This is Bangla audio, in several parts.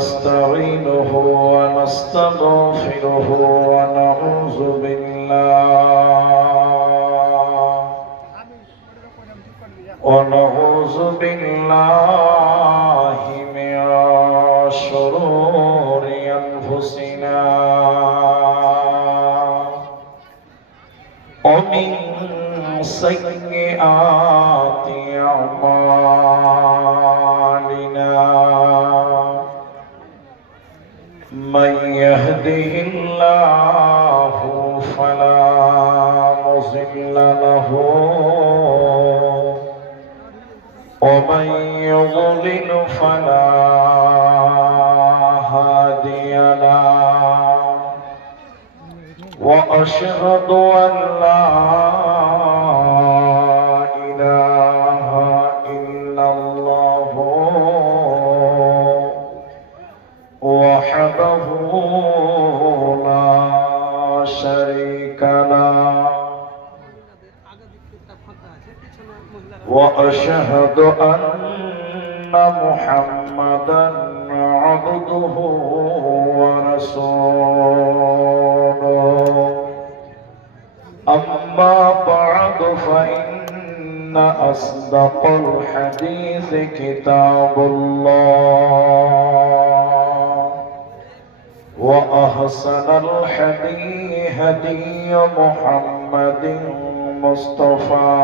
ونستعينه ونستغفره ونعوذ بالله من شرور أنفسنا ومن سيئات أعمالنا من يهده الله فلا مضل له ومن يضلل فلا هادي له وأشهد أن لا إله إلا الله وحده لا شريك له وأشهد أن محمدا عبده ورسوله أما بعد فإن أصدق الحديث كتاب الله وأحسن الحديث هدي محمد مصطفى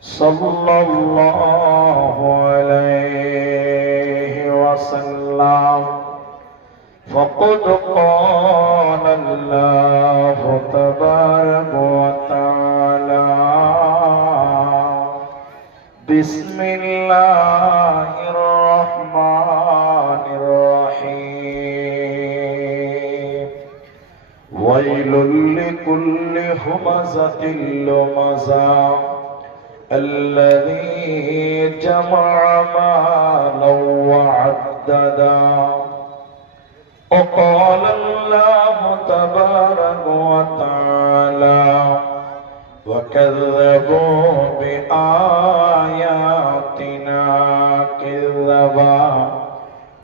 صلى الله عليه وسلم فقد قال الله تبارك وتعالى بسم الله الرحمن الرحيم ويل لكل همزة لمزة الذي جمع مالا وعددا وقال الله تبارك وتعالى وكذبوا بآياتنا كذبا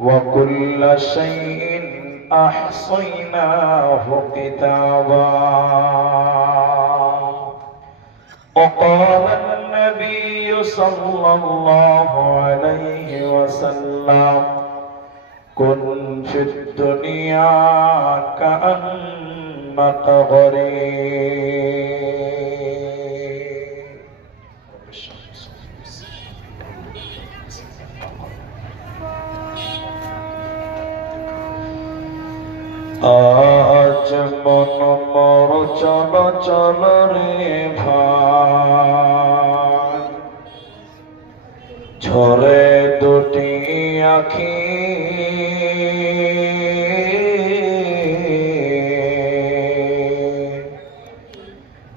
وكل شيء أحصيناه كتابا وقال النبي صلى الله عليه وسلم كن في الدنيا كأنك غريب আজ মন মর চল চল রে ভাই ঝরে দুটি আখি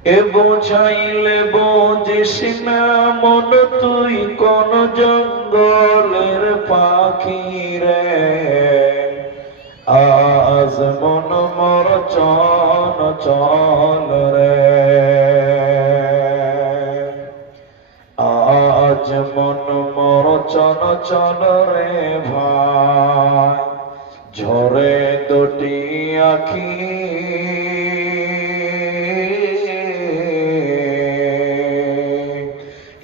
এ বোঝাইলে বোঝিস না মন তুই কোন জঙ্গলের পাখি রে আজ মন মর চল চল রে আজ মন মর চল চল রে ভাই ঝরে দুটি আখি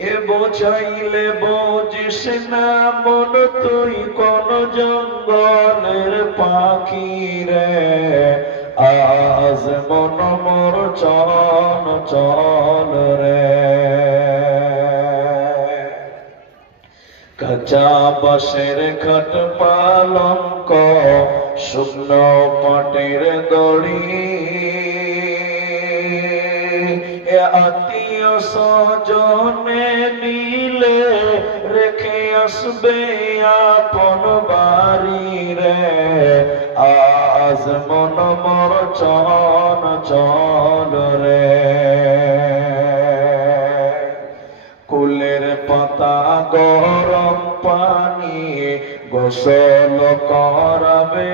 এ বোঝাইলে বোঝিস না মন তুই কোন জঙ্গলের পাখি রে আজ মন মোর চল চল রে কাঁচা বাঁশের খাট পালঙ্ক শুকনো পাটের দড়ি এ আত্মীয় স্বজনে নিলে রেখে আসবে আপন বাড়ি রে আজ মন মোর চল চল রে কুলের পাতা গরম পানি গোসল করাবে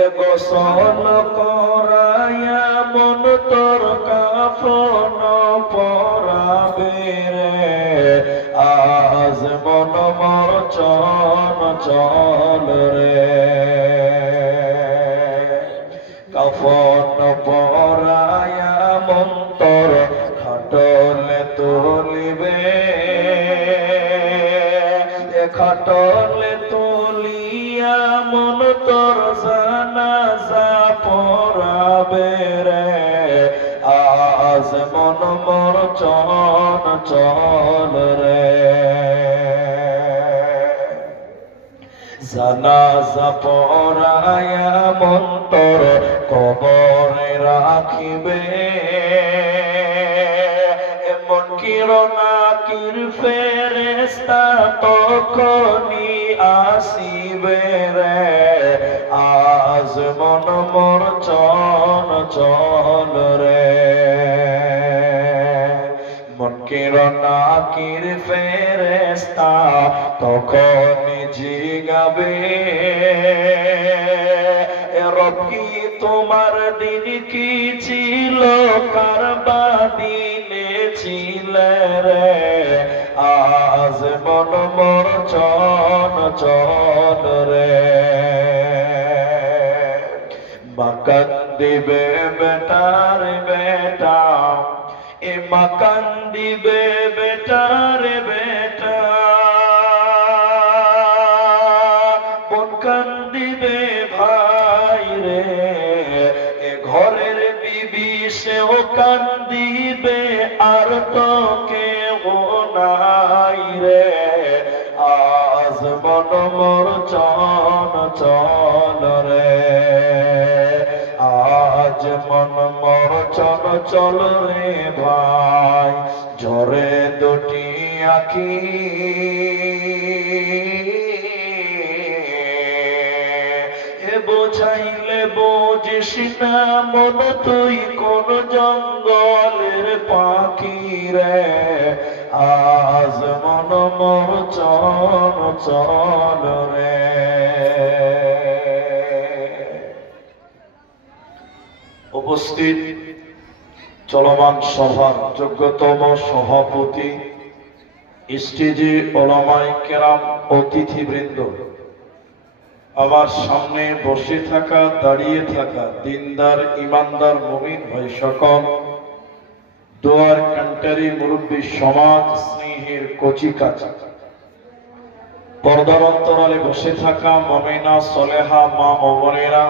এ গোসল করায়া মন তোর কাফন পরাবে রে চল রে কাফন পরায়া মন্তর খাটলে তুলিবে খাটলে তুলিয়া মন তোর জানাজা পড়াবে রে আজ মন মোর চল রে জানাজা পড়ায়া মন তোর কবরে রাখিবে এমন কিরণাকির ফেরেশতা তখনই আসিবে রে আজ মন মোর চল রে মন কিরণাকির ফেরেশতা তখনই জিগাবে রব কি তোমার দিন কি ছিল কারবা দিনে ছিলে রে আজ মন মোর চল রে মাকান দিবে বেটার বেটা এ মাকান দিবে বেটার বেটা বোন কান দিবে ভাই রে এ ঘরের বিবি সেও কান দিবে আর তো কেউ নাই রে আজ মন মোর চল রে আজ মন মোর চল রে ভাই ঝরে দুটি আঁখি বোঝাইলে বোঝিস না মন তুই কোন জঙ্গলের পাখি রে আজ মন মোর চল রে উপস্থিত চলমান সভার যোগ্যতম সভাপতি স্টেজে ওলামায়ে কেরাম অতিথিবৃন্দ আমার সামনে বসে থাকা দাঁড়িয়ে থাকা দিনদার ইমানদার মুমিন ভাই সকল দোয়ার কান্টারি মুরব্বী সমাজ স্নেহের কচি কাচা পর্দার অন্তরালে বসে থাকা মমিনা সলেহা মা ও বোনেরা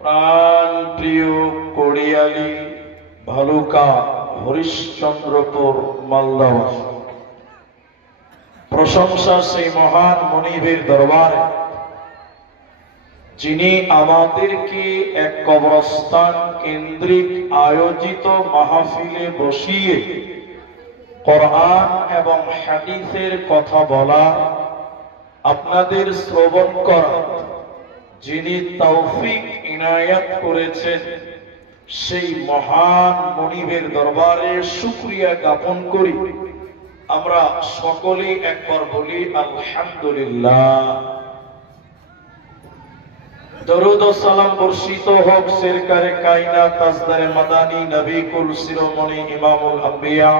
প্রাণ প্রিয় কোড়িয়ালি ভালুকা হরিশ্চন্দ্রপুর মালদাবাসী প্রশংসা সেই মহান মনিবের দরবারে যিনি আমাদেরকে এক কবরস্থান কেন্দ্রিক আয়োজিত মাহফিলে বসিয়ে কোরআন এবং হাদিসের কথা বলা আপনাদের শ্রবণ করা যিনি তৌফিক ইনায়াত করেছেন সেই মহান মনিবের দরবারে শুকরিয়া জ্ঞাপন করি আমরা সকলেই একবার বলি আলহামদুলিল্লাহ দরুদ ও সালাম বর্ষিত হোক সরকারে কায়নাত তাজদারে মাদানী নবী কুল শিরোমণি ইমামুল আম্বিয়া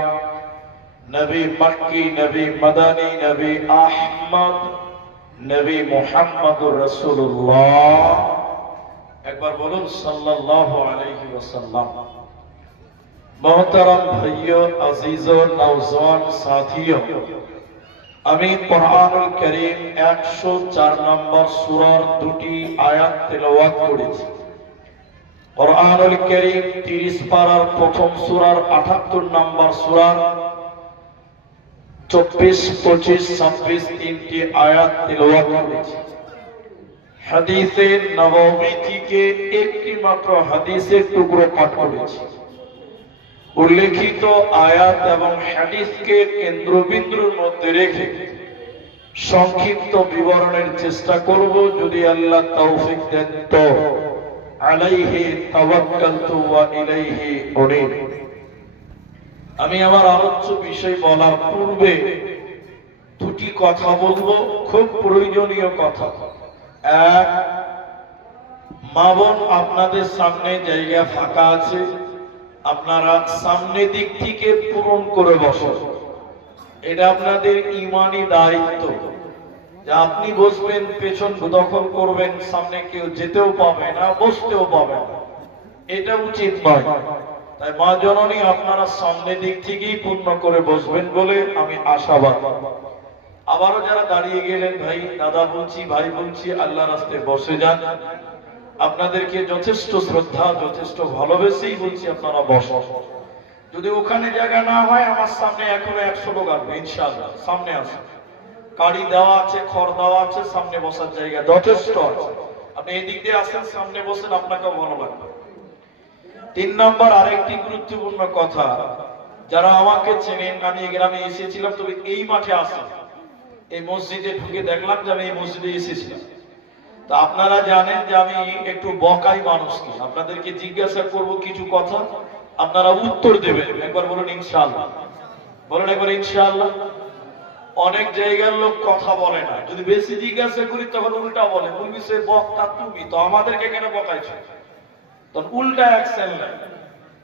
নবী মক্কি নবী মাদানী নবী আহমদ নবী মুহাম্মদুর রাসূলুল্লাহ একবার বলুন সাল্লাল্লাহু আলাইহি ওয়াসাল্লাম मोहतरम भाइयों अजीजों नौजवान साथियों আমি কোরআনুল কারীম 104 নম্বর সূরার দুটি আয়াত তেলাওয়াত করেছি কোরআনুল কারীম 30 পারার প্রথম সূরার 78 নম্বর সূরার 24 25 26 তিনটি আয়াত তেলাওয়াত করেছি হাদিসে নববী থেকে একটি মাত্র হাদিসের টুকরো পাঠ করেছি উল্লেখিত আয়াত এবং হাদিসকে কেন্দ্রবিন্দুর মধ্যে রেখে সংক্ষিপ্ত বিবরণের চেষ্টা করব যদি আল্লাহ তৌফিক দেন তো আলাইহি তাওয়াক্কালতু ওয়া ইলাইহি উনীব আমি আমার আলোচ্য বিষয় বলার পূর্বে দুটি কথা বলবো খুব প্রয়োজনীয় কথা এক মা বোন আপনাদের সামনে জায়গা ফাঁকা আছে আপনারা সামনে দিক থেকে পূরণ করে বসুন এটা আপনাদের ঈমানি দায়িত্ব যে আপনি বসবেন, পেছন দখল করবেন, সামনে কেউ যেতেও পাবে না, বসতেও পাবে না, এটা উচিত নয়। তাই মা জননী আপনারা সামনের দিক থেকেই পূর্ণ করে বসবেন বলে আমি আশাবাদ। আবারও যারা দাঁড়িয়ে গেলেন, ভাই দাদা বলছি, ভাই বলছি, আল্লাহ রাস্তায় বসে যান। আপনাদেরকে যথেষ্ট শ্রদ্ধা, যথেষ্ট ভালোবেসেই বলছি আপনারা বসুন। যদি ওখানে জায়গা না হয়, আমার সামনে এখনো 100 লোক আসবে ইনশাআল্লাহ, সামনে আসবে। কাড়ি দেওয়া আছে, খড় দেওয়া আছে, সামনে বসার জায়গা যথেষ্ট আছে। আপনি এদিক দিয়ে আসেন, সামনে বসেন, আপনাকেও ভালো লাগবে। 3 নম্বর আরেকটি গুরুত্বপূর্ণ কথা, যারা আমাকে চেনেন, আমি এই গ্রামে এসেছিলাম, তবে এই মাঠে আসেন, এই মসজিদে ঢুকে দেখলাম যে আমি এই মসজিদে এসেছিলাম। তা আপনারা জানেন যে আমি একটু বকাই মানুষ, কি আপনাদেরকে জিজ্ঞাসা করব কিছু কথা, আপনারা উত্তর দেবেন। একবার বলুন ইনশাআল্লাহ, বলুন একবার ইনশাআল্লাহ। অনেক জায়গার লোক কথা বলে না, যদি বেশি জিজ্ঞাসা করি তখন উল্টা বলে, তুমি সে বক্তা, তুমি তো আমাদেরকে কেন বকাইছো, তখন উল্টা অ্যাকশন নেয়।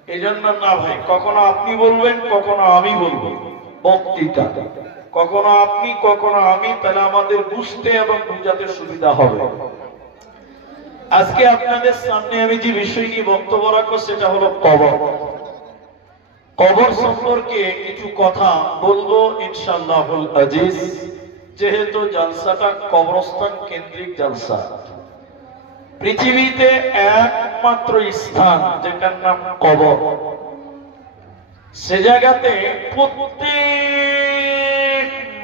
এই জন্য না ভাই, কখনো আপনি বলবেন, কখনো আমি বলবো, বক্তৃতা কখনো আপনি কখনো আমি, তাহলে আমাদের বুঝতে এবং বোঝাতে সুবিধা হবে। আজকে আপনাদের সামনে আমি যে বিষয় নিয়ে বক্তব্য রাখবো সেটা হলো কবর। কবর সম্পর্কে কিছু কথা বলবো ইনশাআল্লাহুল আজিজ। যেহেতু জালসাটা কবরস্থান কেন্দ্রিক জালসা, পৃথিবীতে একমাত্র স্থান যেটার নাম কবর, সে জায়গাতে প্রত্যেক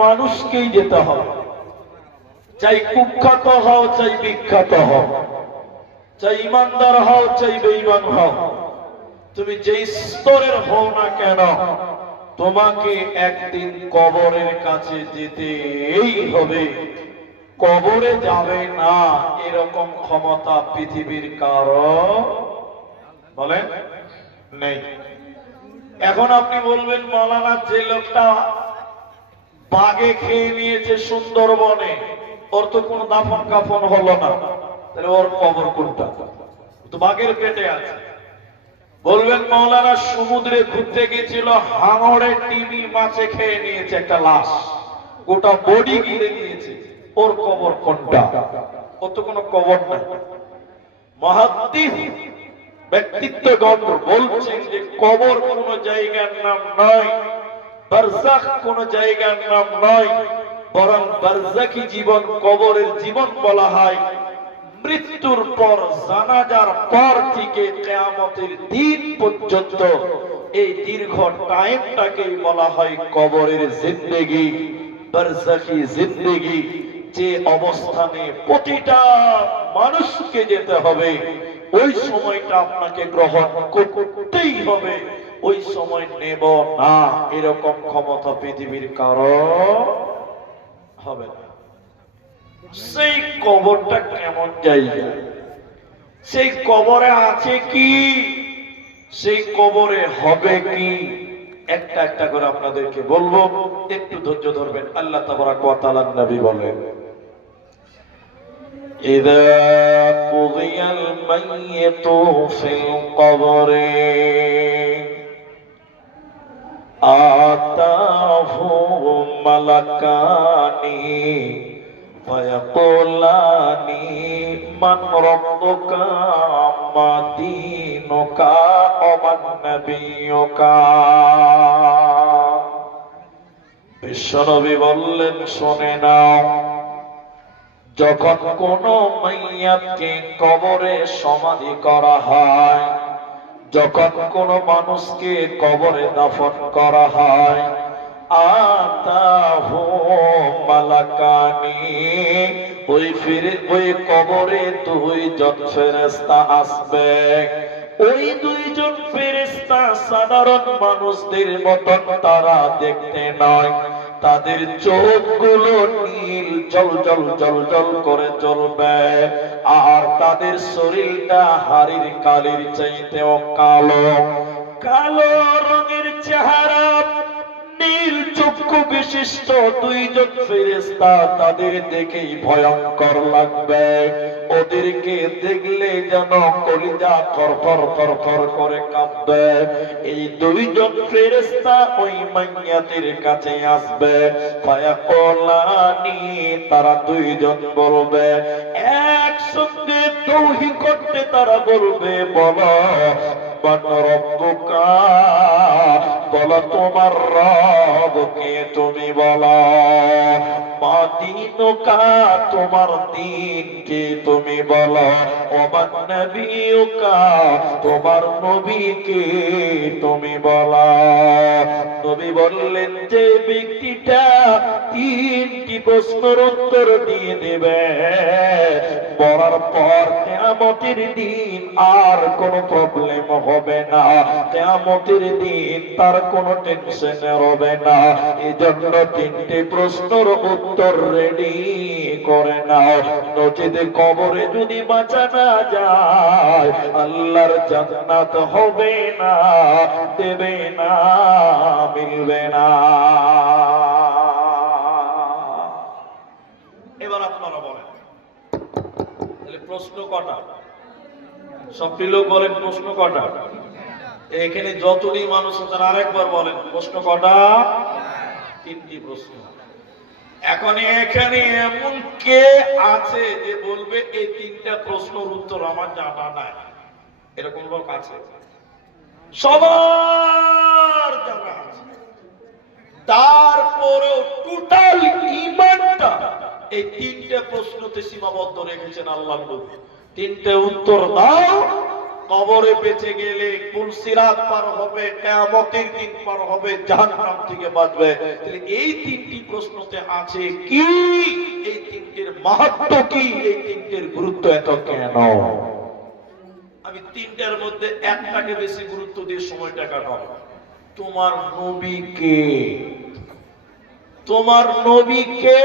মানুষকেই যেতে হবে, চাই কুখ্যাত হও, চাই বিখ্যাত হও, চাই ইমানদার হও, চাই বেঈমান হও, তুমি যেই স্তরের হও না কেন, তোমাকে একদিন কবরের কাছে যেতেই হবে। কবরে যাবে না এরকম ক্ষমতা পৃথিবীর কারো বলেন নেই। এখন আপনি বলবেন, মাওলানা যে লোকটা বাঘে খেয়ে নিয়েছে সুন্দরবনে, ওর তো কোনো দাফন কাফন হলো না, তাহলে ওর কবর কোনটা? তো বাঘের পেটে আছে। বলবেন মাওলানা সমুদ্রে ঘুরতে গিয়েছিল, হাঙড়ে টিমি মাছে খেয়ে নিয়েছে একটা লাশ, গোটা বডি গিলে নিয়েছে, ওর কবর কোনটা? ওর তো কোনো কবর নাই। মুহাদ্দিস ব্যক্তিত্বগণ বলছেন যে কবর কোন জায়গার নাম নয়, বারজাখ কোন জায়গার নাম নয়, বরং বারজাখী জীবন কবরের জীবন বলা হয়। মৃত্যুর পর, জানাজার পর থেকে কিয়ামতের দিন পর্যন্ত এই দীর্ঘ টাইমটাকেই বলা হয় কবরের জিন্দেগি, বারজাখী জিন্দেগি। যে অবস্থানে প্রতিটা মানুষকে যেতে হবে, ওই সময়টা আপনাকে গ্রহণ করতেই হবে, ওই সময় নেব না এরকম ক্ষমতা পৃথিবীর কারো হবে না। সেই কবরটা কেমন জায়গা, সেই কবরে আছে কি, সেই কবরে হবে কি, একটা একটা করে আপনাদেরকে বলবো, একটু ধৈর্য ধরবেন। আল্লাহ তাবারাক ওয়া তাআলার নবী বলেন, ইযা কুযিয়াল মাইয়িতু ফিল কবরি আতাহু মালাকানি ফায়াকুলানি মান রাব্বুকা মা দীনুকা ওয়া মান নাবিয়্যুকা। বিশ্বনবী বললেন, শুনে নাও, যখন কোন মাইয়াতকে কবরে সমাধি করা হয়, যখন কোন মানুষকে কবরে দাফন করা হয়, আতাহু মালাকানি, ওই কবরে দুইজন ফেরেশতা আসবে। ওই দুইজন ফেরেশতা সাধারণ মানুষদের মতন তারা দেখতে নয়, তাদের চোখগুলো নীল জল জল জল জল করে জ্বলবে, আর তাদের শরীরটা হাড়ির কালির চাইতেও কালো, কালো রঙের চেহারা, নীল চক্ষু বিশিষ্ট দুইজন ফেরেশতা, তাদের দেখেই ভয়ঙ্কর লাগবে। ওদেরকে দেখলে যেন কলিজা থরথর থরথর করে কাঁপবে। এই দুইজন ফেরেশতা ওই মাইয়াতের কাছে আসবে, ফায়াকুলানি, তারা দুইজন বলবে একসঙ্গে দৌহি করতে, তারা বলবে বলো মান রব্বুকা, বলো তোমার রব কে, তুমি বলো মা দীনুকা, তোমার দিন কে, তুমি বলো ওমান নবিয়ুকা, তোমার নবী কে, তুমি বলো। নবী বললেন যে ব্যক্তিটা তিনটি প্রশ্নের উত্তর দিয়ে দেবে, বলার পর কিয়ামতের দিন আর কোনো প্রবলেম হবে না, কিয়ামতের দিন তার কোনো টেনশন হবে না। এজন্য তিনটি প্রশ্নের উত্তর রেডি করে নাও, নচেতে কবরে যদি বাঁচা না যায় আল্লাহর জান্নাত হবে না, দেবে না, মিলবে না। এবার আপনারা বলেন তাহলে প্রশ্ন কটা? সবটি লোক বলেন প্রশ্ন কটা? এখানে যতটি মানুষ আছেন আরেকবার বলেন প্রশ্ন কটা? তিনটি প্রশ্ন। এখন এখানে এমন কে আছে যে বলবে এই তিনটা প্রশ্নের উত্তর আমার জানা নাই? এরকম লোক আছে? সবার জানা আছে, তারপরেও টোটাল ঈমানটা এই তিনটা প্রশ্নতে সীমাবদ্ধ রেখেছেন আল্লাহর নবী। তিনটে উত্তর দাও, কবরে বেঁচে গেলে পুলসিরাত পার হবে, কিয়ামতের দিন পার হবে, জাহান্নাম থেকে বাঁচবে। তাহলে এই তিনটি প্রশ্নতে আছে কি? এই তিনটির মাহাত্ম্য কি? এই তিনটির গুরুত্ব এত কেন? আমি তিনটার মধ্যে একটাকে বেশি গুরুত্ব দিয়ে সময়টা কাটাবো। তোমার নবী কে? তোমার নবী কে?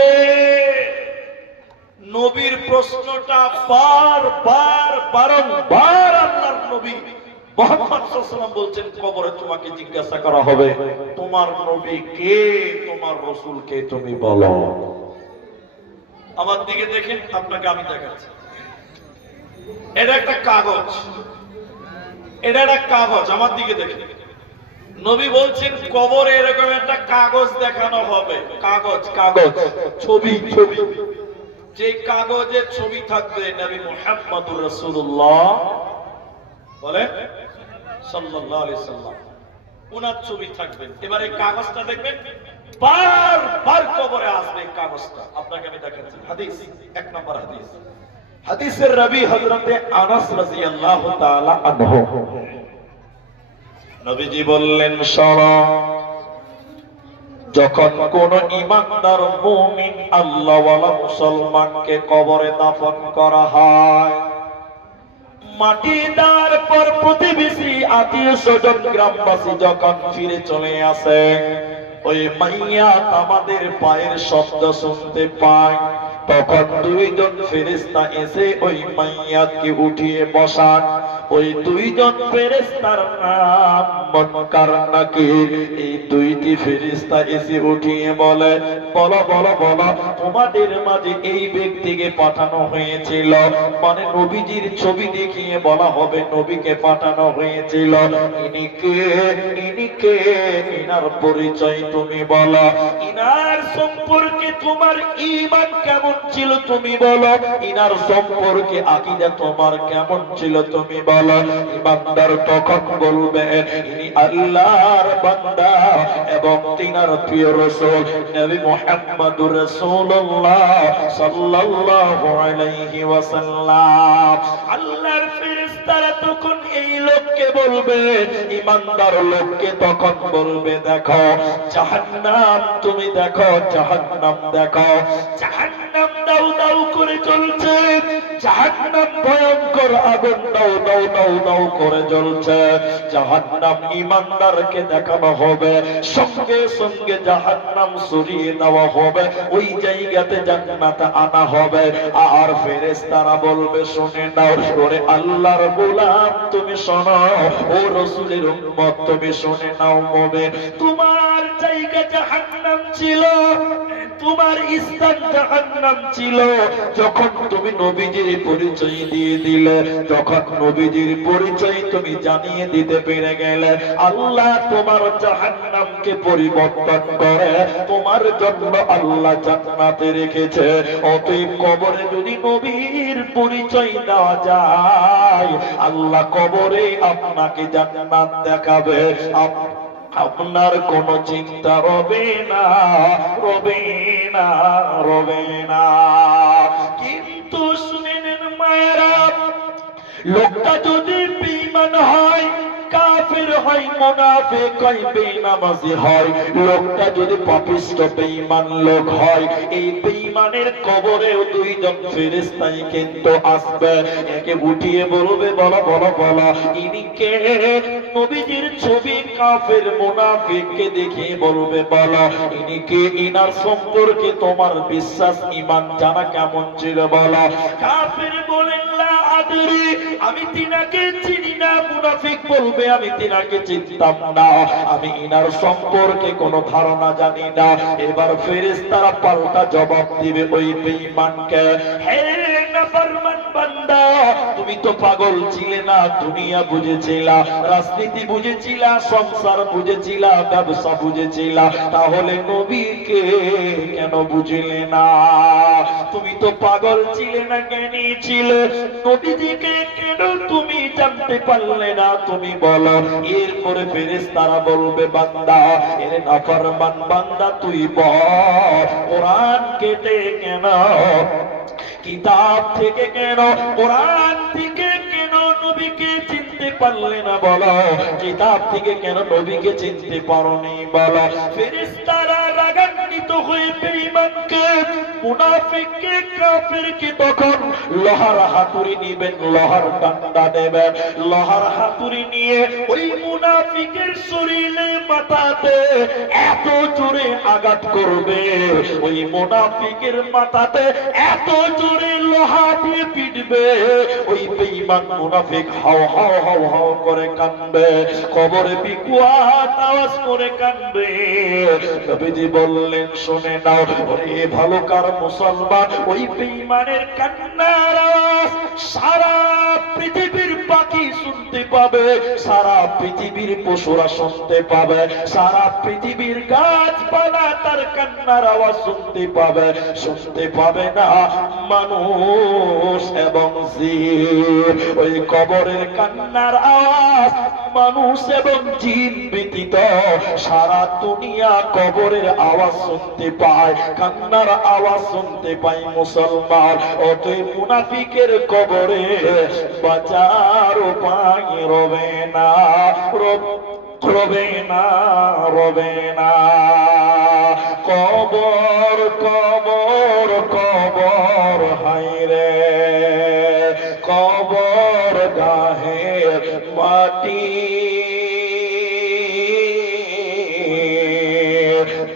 নবীর প্রশ্নটা বারংবার আল্লাহর নবী মুহাম্মদ সাল্লাল্লাহু আলাইহি ওয়াসাল্লাম বলছেন কবরে তোমাকে জিজ্ঞাসা করা হবে তোমার নবী কে, তোমার রাসূল কে, তুমি বলো। আমার দিকে দেখেন, আপনাকে আমি দেখাচ্ছি। এটা একটা কাগজ, এটা একটা কাগজ, আমার দিকে দেখেন। নবী বলছেন কবরে এরকম একটা কাগজ দেখানো হবে, কাগজ কাগজ, ছবি ছবি। যে কাগজে ছবি থাকবে নবী মুহাম্মদুর রাসূলুল্লাহ বলেন সাল্লাল্লাহু আলাইহি সাল্লাম, ওনার ছবি থাকবে। এবারে কাগজটা দেখবেন বারবার কবরে আসবে কাগজটা। আপনাকে আমি দেখাচ্ছি হাদিস, এক নম্বর হাদিস, হাদিসের রাবী হযরতে আনাস রাদিয়াল্লাহু তাআলা আনহু। নবীজি বললেন শোনো, যখন কোন ঈমানদার মুমিন আল্লাহওয়ালা মুসলমানকে কবরে দাফন করা হয়, মাটি দেওয়ার পর প্রতিবেশী আত্মীয় স্বজন গ্রামবাসী যখন ফিরে চলে আসে, ওই মাইয়াত আমাদের পায়ের শব্দ শুনতে পায়, তখন দুইজন ফেরেশতা এসে ওই মাইয়াতকে উঠিয়ে বসান। ওই দুইজন ফেরেশতার নাম মুনকার নাকির। এই দুইটি ফেরেশতা এসে উঠিয়ে বলে বলো বলো বলো, তোমাদের মাঝে এই ব্যক্তিকে পাঠানো হয়েছিল, মানে নবীজির ছবি দেখিয়ে বলা হবে নবীকে পাঠানো হয়েছিল। ইনি কে? ইনি কে? ইনার পরিচয় তুমি বলো। ইনার সম্পর্কে তোমার ঈমান কেমন ছিল তুমি বলো। ইনার সম্পর্কে আকীদা তোমার কেমন ছিল তুমি বলো। ইমানদার তখন বলবে ইনি আল্লাহর বান্দা এবং তিনার প্রিয় রাসূল নবী মুহাম্মদুর রাসূলুল্লাহ সাল্লাল্লাহু আলাইহি ওয়াসাল্লাম। আল্লাহর ফেরেশতারা তখন এই লোককে বলবে, ইমানদার লোককে তখন বলবে দেখো জাহান্নাম, তুমি দেখো জাহান্নাম, দেখো জাহান্নাম দাউ দাউ করে চলছে, জাহান্নাম ভয়ঙ্কর আগুন দাউ দাউ দাউ দাউ করে জ্বলছে। জাহান্নাম ইমানদারকে দেখানো হবে, সঙ্গে সঙ্গে জাহান্নাম সরিয়ে দেওয়া হবে, ওই জায়গাতে জান্নাত আনা হবে। আর ফেরেশতারা বলবে শুনে নাও, ওরে আল্লাহর গোলাম তুমি শোনো, ও রাসূলের উম্মত তুমি শুনে নাও, মুমিন তোমার জায়গা জাহান্নাম ছিল, তোমার স্থান জাহান্নাম ছিল। যখন তুমি নবীজির পরিচয় দিয়ে দিলে, যখন নবীজির পরিচয় তুমি জানিয়ে দিতে পেরে গেলে, আল্লাহ তোমার জাহান্নামকে পরিবর্তন করে তোমার জন্য আল্লাহ জান্নাতে রেখেছে। অতএব কবরে যদি নবীর পরিচয় দেওয়া যায়, আল্লাহ কবরে আপনাকে জান্নাত দেখাবে। আপনার কোনো চিন্তা রবে না, রবে না, রবে না। কিন্তু শুনে নেন মায়েরা, লোকটা যদি বেঈমান হয়, কাফের হয়, মুনাফিক হয়, বেনামাজি হয়, লোকটা যদি পাপিষ্ঠ বেঈমান লোক হয়, এই বেঈমানের কবরেও দুইজন ফেরেশতাই কিন্তু আসবে। একে উঠিয়ে বলবে, বলো বলো বলো, ইনি কে? নবীজির ছবি কাফের মুনাফিককে দেখিয়ে বলবে, বলো ইনি কে? ইনার সম্পর্কে তোমার বিশ্বাস ঈমান জানা কেমন ছিল বলো। কাফের বলেন, লা আদরি, আমি তিনাকে চিনি না। মুনাফিক বলবে, আমি তিনাকে চিনতাম না, আমি ইনার সম্পর্কে কোনো ধারণা জানি না। এবার ফেরেশতারা পাল্টা জবাব দিবে ওই বেঈমানকে, হে নাফরমান বান্দা, তুমি তো পাগল ছিলে না, দুনিয়া বুঝেছিলা, রাজনীতি বুঝেছিলা, সংসার বুঝেছিলা, ব্যবসা বুঝেছিলা, তাহলে নবীকে কেন বুঝলে না? তুমি তো পাগল ছিলে না, জ্ঞানী ছিলে, নবীজিকে কেন তুমি জানতে পারলে না? তুমি বলো। এরপরে ফেরেশতারা বলবে, বান্দা, এর নাফরমান বান্দা, তুই বল, কোরআন কেটে কেন, কিতাব থেকে কেন, কোরআন থেকে কেন নবীকে চিনতে পারলে না বলো? কিতাব থেকে কেন নবীকে চিনতে পারোনি বলো? ফেরেশতারা রাগান্বিত হয়ে বেঈমানকে, মুনাফিককে, কাফেরকে তখন লোহার হাতুড়ি নিবেন, লোহার ডান্ডা দেবেন, লোহার হাতুড়ি নিয়ে ওই মুনাফিকের শরীরে, মাথাতে এত জোরে আঘাত করবে, ওই মুনাফিকের মাথাতে এত জোরে লোহা দিয়ে পিটবে, ওই বেঈমান মুনাফিক হাও হাও হাও হাও করে কাঁদবে, কবরে বিকুয়াত আওয়াজ করে কাঁদবে। নবীজি বললেন, শুনে নাও, ওরে ভালোকার মুসলমান, ওই বেঈমানের কান্নার আওয়াজ সারা পৃথিবীর পাখি শুনতে পাবে, সারা পৃথিবীর পশুরা শুনতে পাবে, সারা পৃথিবীর গাছপালা তার কান্নার আওয়াজ শুনতে পাবে। শুনতে পাবে না মানুষ এবং জিন। ওই কবরের কান্নার আওয়াজ মানুষ এবং জিন ব্যতীত সারা দুনিয়া কবরের আওয়াজ শুনতে পায়, কান্নার আওয়াজ শুনতে পায় মুসলমান। অতএব মুনাফিকের কবরে বাঁচার উপায় রবে না, রবে না, রবে না। কবর কবর কবর, হায়রে কবর গাহের মাটি,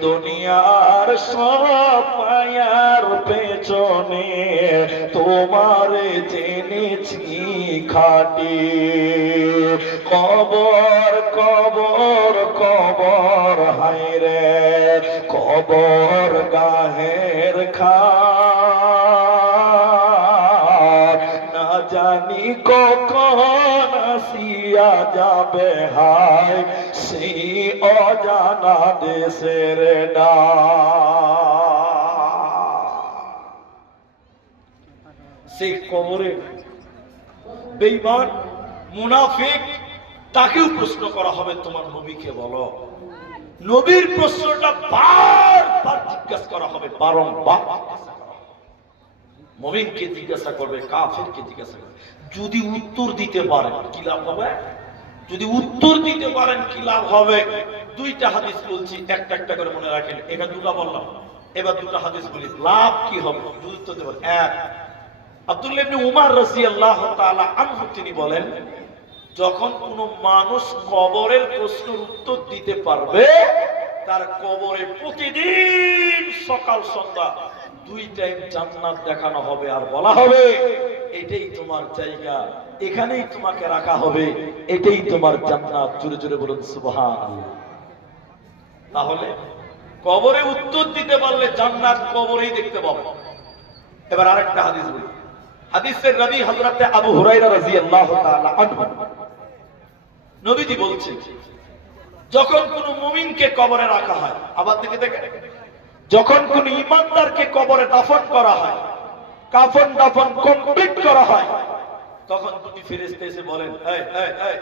দুনিয়ার সব মায়ার পেছনে তোমার জেনেছি খাটি। কবর কবর কবর, হায়রে কবর গাহের খাট, না জানি কখন আসিয়া যাবে হায় সেই অজানা দেশের সেই কবরে বেঈমান মুনাফিক তাকেও প্রশ্ন করা হবে, তোমার নবীকে বলো। নবীর প্রশ্নটা বারবার জিজ্ঞাসা করা হবে, বারংবার মুমিনকে জিজ্ঞাসা করবে, কাফেরকে জিজ্ঞাসা করবে। যদি উত্তর দিতে পারেন কি লাভ হবে? যদি উত্তর দিতে পারেন কি লাভ হবে? দুইটা হাদিস বলছি, একটা একটা করে মনে রাখেন। এখানে দুটো বললাম, এবার দুটো হাদিস বলি, লাভ কি হবে উত্তর দিতে পারেন। এক, আব্দুল্লাহ ইবনে উমর রাদিয়াল্লাহু তাআলা আনহু তিনি বলেন, যখন কোন মানুষ কবরের প্রশ্নের উত্তর দিতে পারবে, তার কবরে প্রতিদিন সকাল সন্ধ্যা 2 টাইম জান্নাত দেখানো হবে, আর বলা হবে এটাই তোমার জায়গা, এখানেই তোমাকে রাখা হবে, এটাই তোমার জান্নাত। জোরে জোরে বলুন সুবহানাল্লাহ। তাহলে কবরে উত্তর দিতে পারলে জান্নাত কবরেই দেখতে পাবো। এবার আরেকটা হাদিস বলি। হাদিসের রাবী হযরত আবু হুরায়রা রাদিয়াল্লাহু তাআলা আনহু, নবীজি বলছেন, যখন কোন মুমিনকে কবরে রাখা হয়, আবার দিকে দেখেন, যখন কোন ঈমানদারকে কবরে দাফন করা হয়, কাফন দাফন কমপ্লিট করা হয়, তখন দুটি ফেরেশতা এসে বলেন, এই এই এই,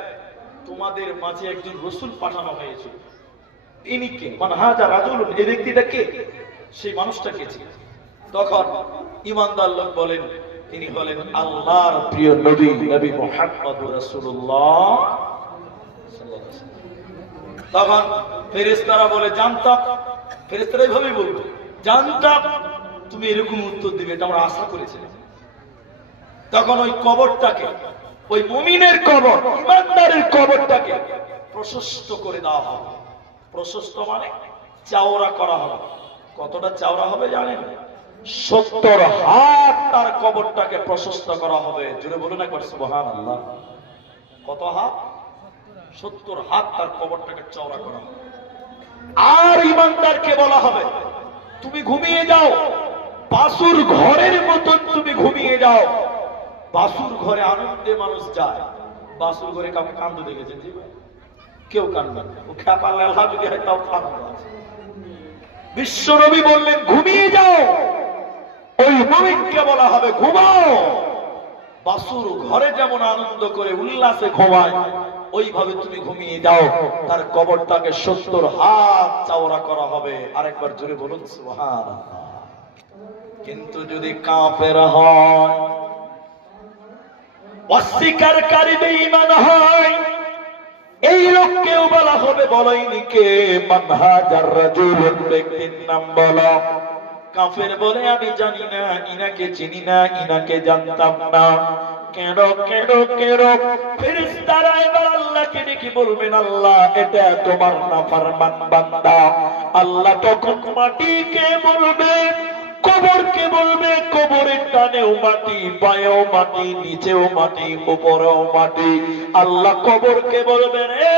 তোমাদের মাঝে একজন রাসূল পাঠানো হয়েছে, ইনি কে? মান হাযা রাজুলুন, এই ব্যক্তিটা কে? সেই মানুষটা কে ছিল? তখন ঈমানদার লোক বলেন, তিনি হলেন আল্লাহর প্রিয় নবী, নবী মুহাম্মদুর রাসূলুল্লাহ সাল্লাল্লাহু আলাইহি ওয়াসাল্লাম। তখন ফেরেশতারা বলে, জানতাম, ফেরেশতারা এইভাবেই বলতো, জানতাম তুমি এরকম উত্তর দিবে, এটা আমরা আশা করেছিলাম। তখন ওই কবরটাকে, ওই মুমিনের কবর, ঈমানদারের কবরটাকে প্রশস্ত করে দেওয়া হবে। প্রশস্ত মানে চওড়া করা হবে। কতটা চওড়া হবে জানেন? 70 হাত তার কবরটাকে প্রশস্ত করা হবে। জোরে বলুন একবার সুবহানাল্লাহ। কত হাত? 70 হাত তার কবরটাকে চওড়া করা হবে। আর ঈমানদারকে বলা হবে, তুমি ঘুমিয়ে যাও, বাসুর ঘরের মতন তুমি ঘুমিয়ে যাও। বাসুর ঘরে আনন্দে মানুষ যায়। বাসুর ঘরে কাউকে কান্দু দেখেছেন? জি, কেউ কান্দে না। ও খেপা লেলা যদি হয় তাও কান্দে আছে। বিশ্বনবী বললেন, ঘুমিয়ে যাও। ওই মুমিনকে বলা হবে, ঘুমাও। বাসুর ঘরে যেমন আনন্দ করে উল্লাসে ঘুমায়, ওইভাবে তুমি ঘুমিয়ে যাও। তার কবরটাকে 70 হাত চওড়া করা হবে। আরেকবার জোরে বলুন সুবহানাল্লাহ। কিন্তু যদি কাফের হয়, অস্বীকারী বেঈমান হয়, এই লোককেও বলা হবে, বলইনি কে? মান হাজার রাজুলুন, ব্যক্তির নাম বলো। কাফের বলে, আমি জানি না, ইনাকে চিনি না, ইনাকে জানতাম না। কেন কেন কেন? ফেরেশতারা এবার আল্লাহকে ডেকে বলবেন, আল্লাহ, এটা তোমার নাফরমান বান্দা। আল্লাহ তখন মাটিকে বলবে, কবরকে বলবে, কবরের টানেও মাটি, পায়েও মাটি, নিচেও মাটি, উপরেও মাটি। আল্লাহ কবরকে বলবেন, এ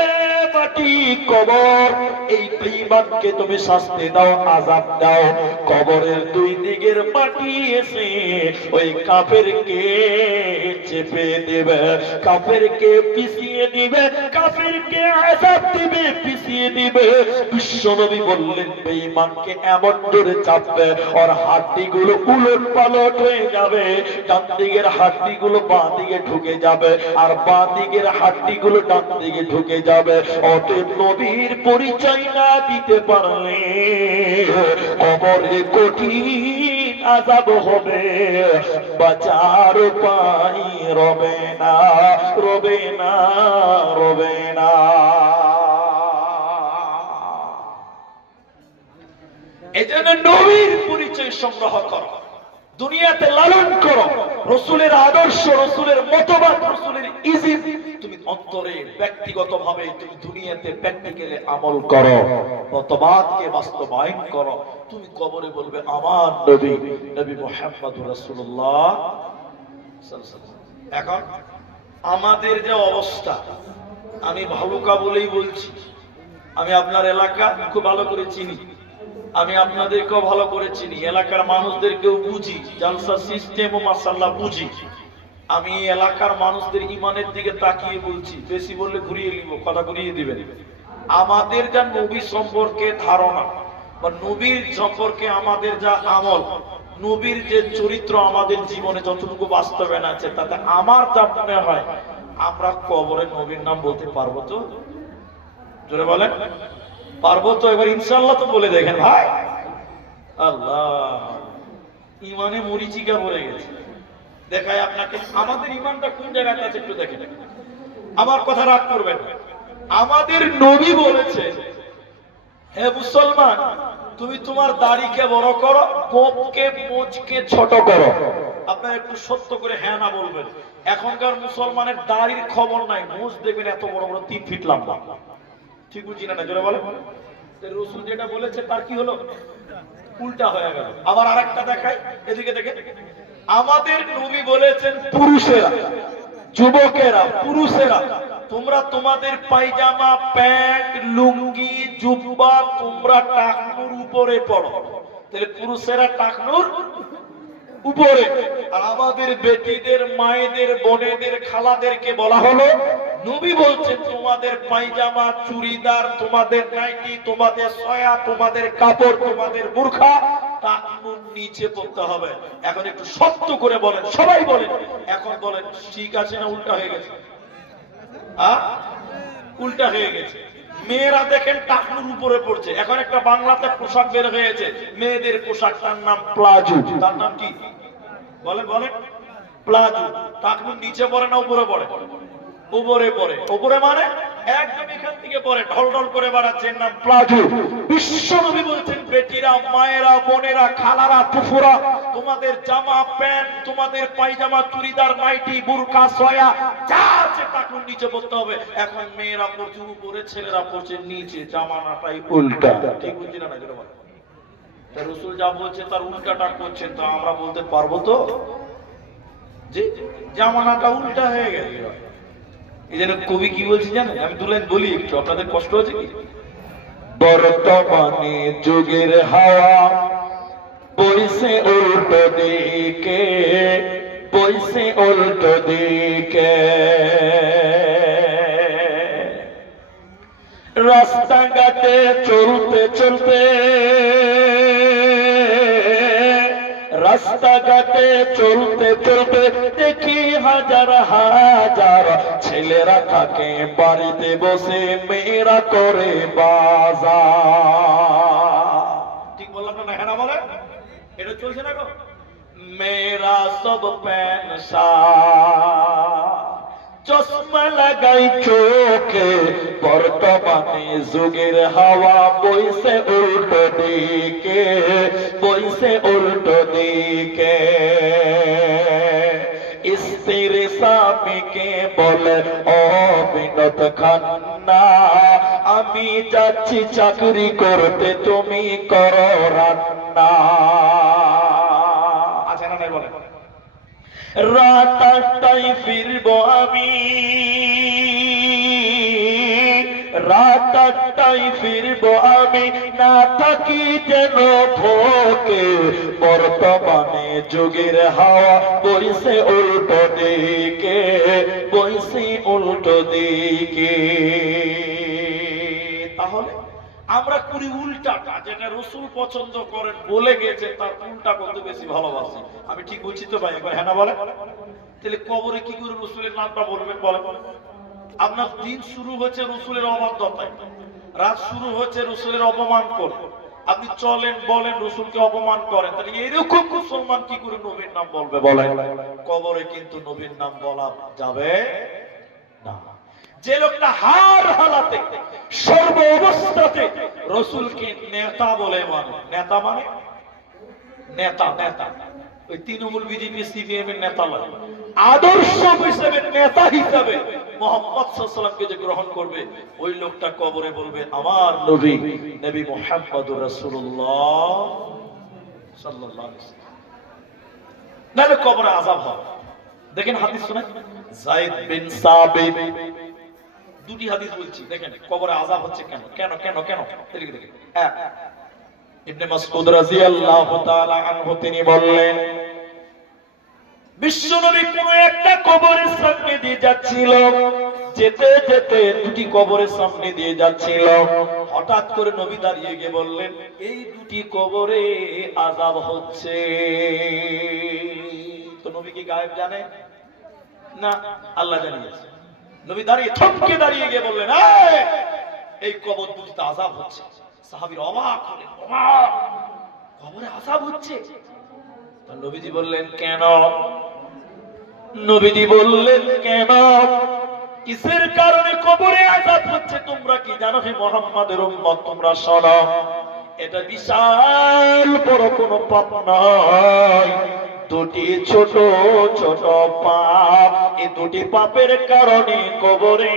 মাটি, কবর, এই বেঈমানকে তুমি শাস্তি দাও, আযাব দাও। কবরের দুই দিকের মাটি এসে ওই কাফেরকে চেপে দেবে, কাফেরকে পিছিয়ে দিবে, কাফেরকে আযাব দিবে, পিছিয়ে দিবে। বিশ্বনবী বললেন, বেঈমানকে এমন জোরে চাপবে, ওর হাড্ডিগুলো উলট পালট হয়ে যাবে। ডান দিকের হাড্ডিগুলো বাঁ দিকে ঢুকে যাবে, আর বাঁ দিকের হাড্ডিগুলো ডান দিকে ঢুকে যাবে। অতএব নবীর পরিচয় না দিতে পারলে কবরে কঠিন আযাব হবে, বাঁচার উপায় রবে না, রবে না, রবে না। এজন্য নবীর পরিচয় সংগ্রহ করো, দুনিয়াতে লালন করো, রাসূলের আদর্শ, রাসূলের মতবাদ, রাসূলের ইজিম তুমি অন্তরে ব্যক্তিগতভাবে তুমি দুনিয়াতে প্র্যাকটিক্যালি আমল করো, মতবাদকে বাস্তবায়ন করো। তুমি কবরে বলবে, আমার নবী, নবী মুহাম্মদুর রাসূলুল্লাহ সাল্লাল্লাহু আলাইহি ওয়াসাল্লাম। এখন আমাদের যে অবস্থা, আমি ভালুকা বলেই বলছি, আমি আপনার এলাকা খুব ভালো করে চিনি, আমি আপনাদেরকেও ভালো করে চিনি, এলাকার মানুষদেরকেও বুঝি, জালসা সিস্টেম ও মাশাআল্লাহ বুঝি। আমি এলাকার মানুষদের ঈমানের দিকে তাকিয়ে বলছি, বেশি বললে ঘুরিয়ে নিব, কথা ঘুরিয়ে দিবেন। আমাদের যা নবী সম্পর্কে ধারণা বা নবীর সম্পর্কে আমাদের যা আমল, নবীর যে চরিত্র আমাদের জীবনে যতটুকু বাস্তবায়ন আছে, তাতে আমার যা মনে হয় আমরা কবরে নবীর নাম বলতে পারবো তো? জোরে বলেন, পারবো তো? এবার ইনশাআল্লাহ তো বলে দেখেন ভাই। আল্লাহ, ইমানে মরিচিকা পড়ে গেছে। দেখায় আপনাকে আমাদের ইমানটা কোন জায়গাতে আছে একটু দেখেন। আমার কথা রাগ করবেন। আমাদের নবী বলেছে, হে মুসলমান, তুমি তোমার দাড়িকে বড় করো, গোঁফকে মোচকে ছোট করো। আপনারা একটু সত্য করে হ্যাঁ না বলবেন। এখনকার মুসলমানের দাড়ির খবর নাই, মোচ দেখবেন এত বড় বড় 3 ফিট লম্বা। ঠিক বুঝি না, জোরে বলে। রাসূল যেটা বলেছে তার কি হলো? উল্টা হয়ে গেল। আবার আরেকটা দেখাই, এদিকে দেখে। আমাদের নবী বলেছেন, পুরুষেরা, যুবকেরা, পুরুষেরা, তোমরা তোমাদের পায়জামা, প্যান্ট, লুঙ্গি, জুব্বা তোমরা টাকনুর উপরে পড়ো। তাহলে পুরুষেরা টাকনুর উপরে, আর আমাদের বেটিদের, মায়েদের, বোনেদের, খালাদেরকে বলা হলো, নবী বলছেন তোমাদের পায়জামা, চুড়িদার, তোমাদের নাইটি, তোমাদের সয়া, তোমাদের কাপড়, তোমাদের বোরখা টাকনুর নিচে পড়তে হবে। এখন একটু শক্ত করে বলেন, সবাই বলেন, এখন বলেন ঠিক আছে না উল্টা হয়ে গেছে? উল্টা হয়ে গেছে। মেয়েরা দেখেন টাকনুর উপরে পড়ছে। এখন একটা বাংলাতে পোশাক বের হয়েছে, মেয়েদের পোশাক, তার নাম প্লাজো। তার নাম কি বলেন বলেন? প্লাজো। টাকনুর নিচে পড়ে না উপরে পড়ে? উপরে পড়ে। উপরে মানে একদম এখান থেকে পড়ে, ঢল ঢল করে বাড়াচ্ছে, নাম প্লাজো। বিশ্ব নবী বলছেন বেটিরা, মায়েরা, বোনেরা, খালারা, ফুফুরা, তোমাদের জামা প্যান্ট, তোমাদের পায়জামা, চুড়িদার, নাইটি, বুরকা, সয়া যা আছে টাকনুর নিচে পড়তে হবে। এখন মেয়েরা পড়ছে উপরে, ছেলেরা পড়ছে নিচে, জামানাটাই উল্টা। ঠিক বুঝছি না? যেটা বলে রাসূল যা বলছে তার উল্টাটা করছেন, তো আমরা বলতে পারবো তো যে জামানাটা উল্টা হয়ে গেছে? এই জন্য কবি কি বলছে জানেন? আমি দুলাইন বলি একটু, আপনাদের কষ্ট হচ্ছে কি? বর্তমানে যুগের হাওয়া বইছে উল্টো দিকে, বইছে উল্টো দিকে, রাস্তাঘাটে চলতে চলতে, রাস্তাঘাটে চলতে চলতে দেখি হাজার হাজার ছেলেরা থাকে বাড়িতে বসে, মেয়েরা করে বাজার। ঠিক বললাম না? হ্যাঁ না বলে? এটা চলছে না গো? মেয়েরা সব প্যান্ট শার্ট, চশমা লাগাই চোখে, বর্তমানে যুগের হাওয়া বইছে উল্টো দিকে, বইছে উল্টো দিকে। স্ত্রীর স্বামীকে বলে ও বিনোদ খান্না, আমি যাচ্ছি চাকরি করতে, তুমি করো রান্না। আচ্ছা না নাই বলে? রাত 8টায় ফিরবো আমি, রাত 8টায় ফিরবো আমি, না থাকি যেন ভোকে, বর্তমানে যুগের হাওয়া বইছে উল্টো দিকে, বইছে উল্টো দিকে। তাহলে আমরা করি উল্টাটা, যেটা রাসূল পছন্দ করেন বলে গেছে তার উল্টা করতে বেশি ভালোবাসি। আমি ঠিক বলছি তো ভাই? একবার হ্যাঁ না বলে? তাহলে কবরে কি করে রাসূলের নামটা বলবেন বলেন? আপনার দিন শুরু হচ্ছে রাসূলের অবাধ্যতায়, রাত শুরু হচ্ছে রাসূলের অপমান করে, আপনি চলেন বলেন রাসূলকে অপমান করেন, তাহলে এরকম মুসলমান কি করে নবীর নাম বলবে বলেন? কবরে কিন্তু নবীর নাম বলা যাবে না। যে লোকটা হার হালাতে, সর্ব অবস্থাতে রাসূলকে নেতা বলে মানে, নেতা মানে নেতা, নেতা ওই তৃণমূল, বিজেপি, সিপিএম এর নেতা লাগে, আদর্শ হিসেবে, নেতা হিসেবে মুহাম্মদ সাল্লাল্লাহু আলাইহি ওয়াসাল্লামকে যে গ্রহণ করবে, ওই লোকটা কবরে বলবে আমার নবী, নবী মুহাম্মদুর রাসূলুল্লাহ সাল্লাল্লাহু আলাইহি ওয়াসাল্লাম। নালে কবরে আযাব হবে। দেখেন হাদিস শুনেন, যায়েদ বিন সাবিত, দুটি হাদিস বলছি, দেখেন কবরে আযাব হচ্ছে কেন কেন কেন কেন। দেখেন ইবনে মাসউদ রাদিয়াল্লাহু তাআলা আনহু তিনি বললেন, বিশ্বনবী কোন একটা কবরের সামনে দিয়ে যাচ্ছিল, যেতে যেতে দুটি কবরের সামনে দিয়ে যাচ্ছিল, হঠাৎ করে নবী দাঁড়িয়ে গিয়ে বললেন এই দুটি কবরে আযাব হচ্ছে। তো নবী কি গায়েব জানে না? আল্লাহ জানিয়েছে। নবী দাঁড়িয়ে থমকে দাঁড়িয়ে গিয়ে বললেন এই কবর দুটিতে আযাব হচ্ছে। সাহাবীরা অবাক হলেন, অবাক, কবরে আযাব হচ্ছে? নবীজি বললেন কেন? নবীজি বললেন কেন, কিসের কারণে কবরে আযাব হচ্ছে তোমরা কি জানো? হে মুহাম্মাদের উম্মত, তোমরা শোনো, এটা বিশাল বড় কোনো পাপ নয়, দুটি ছোট ছোট পাপ, এই দুটি পাপের কারণে কবরে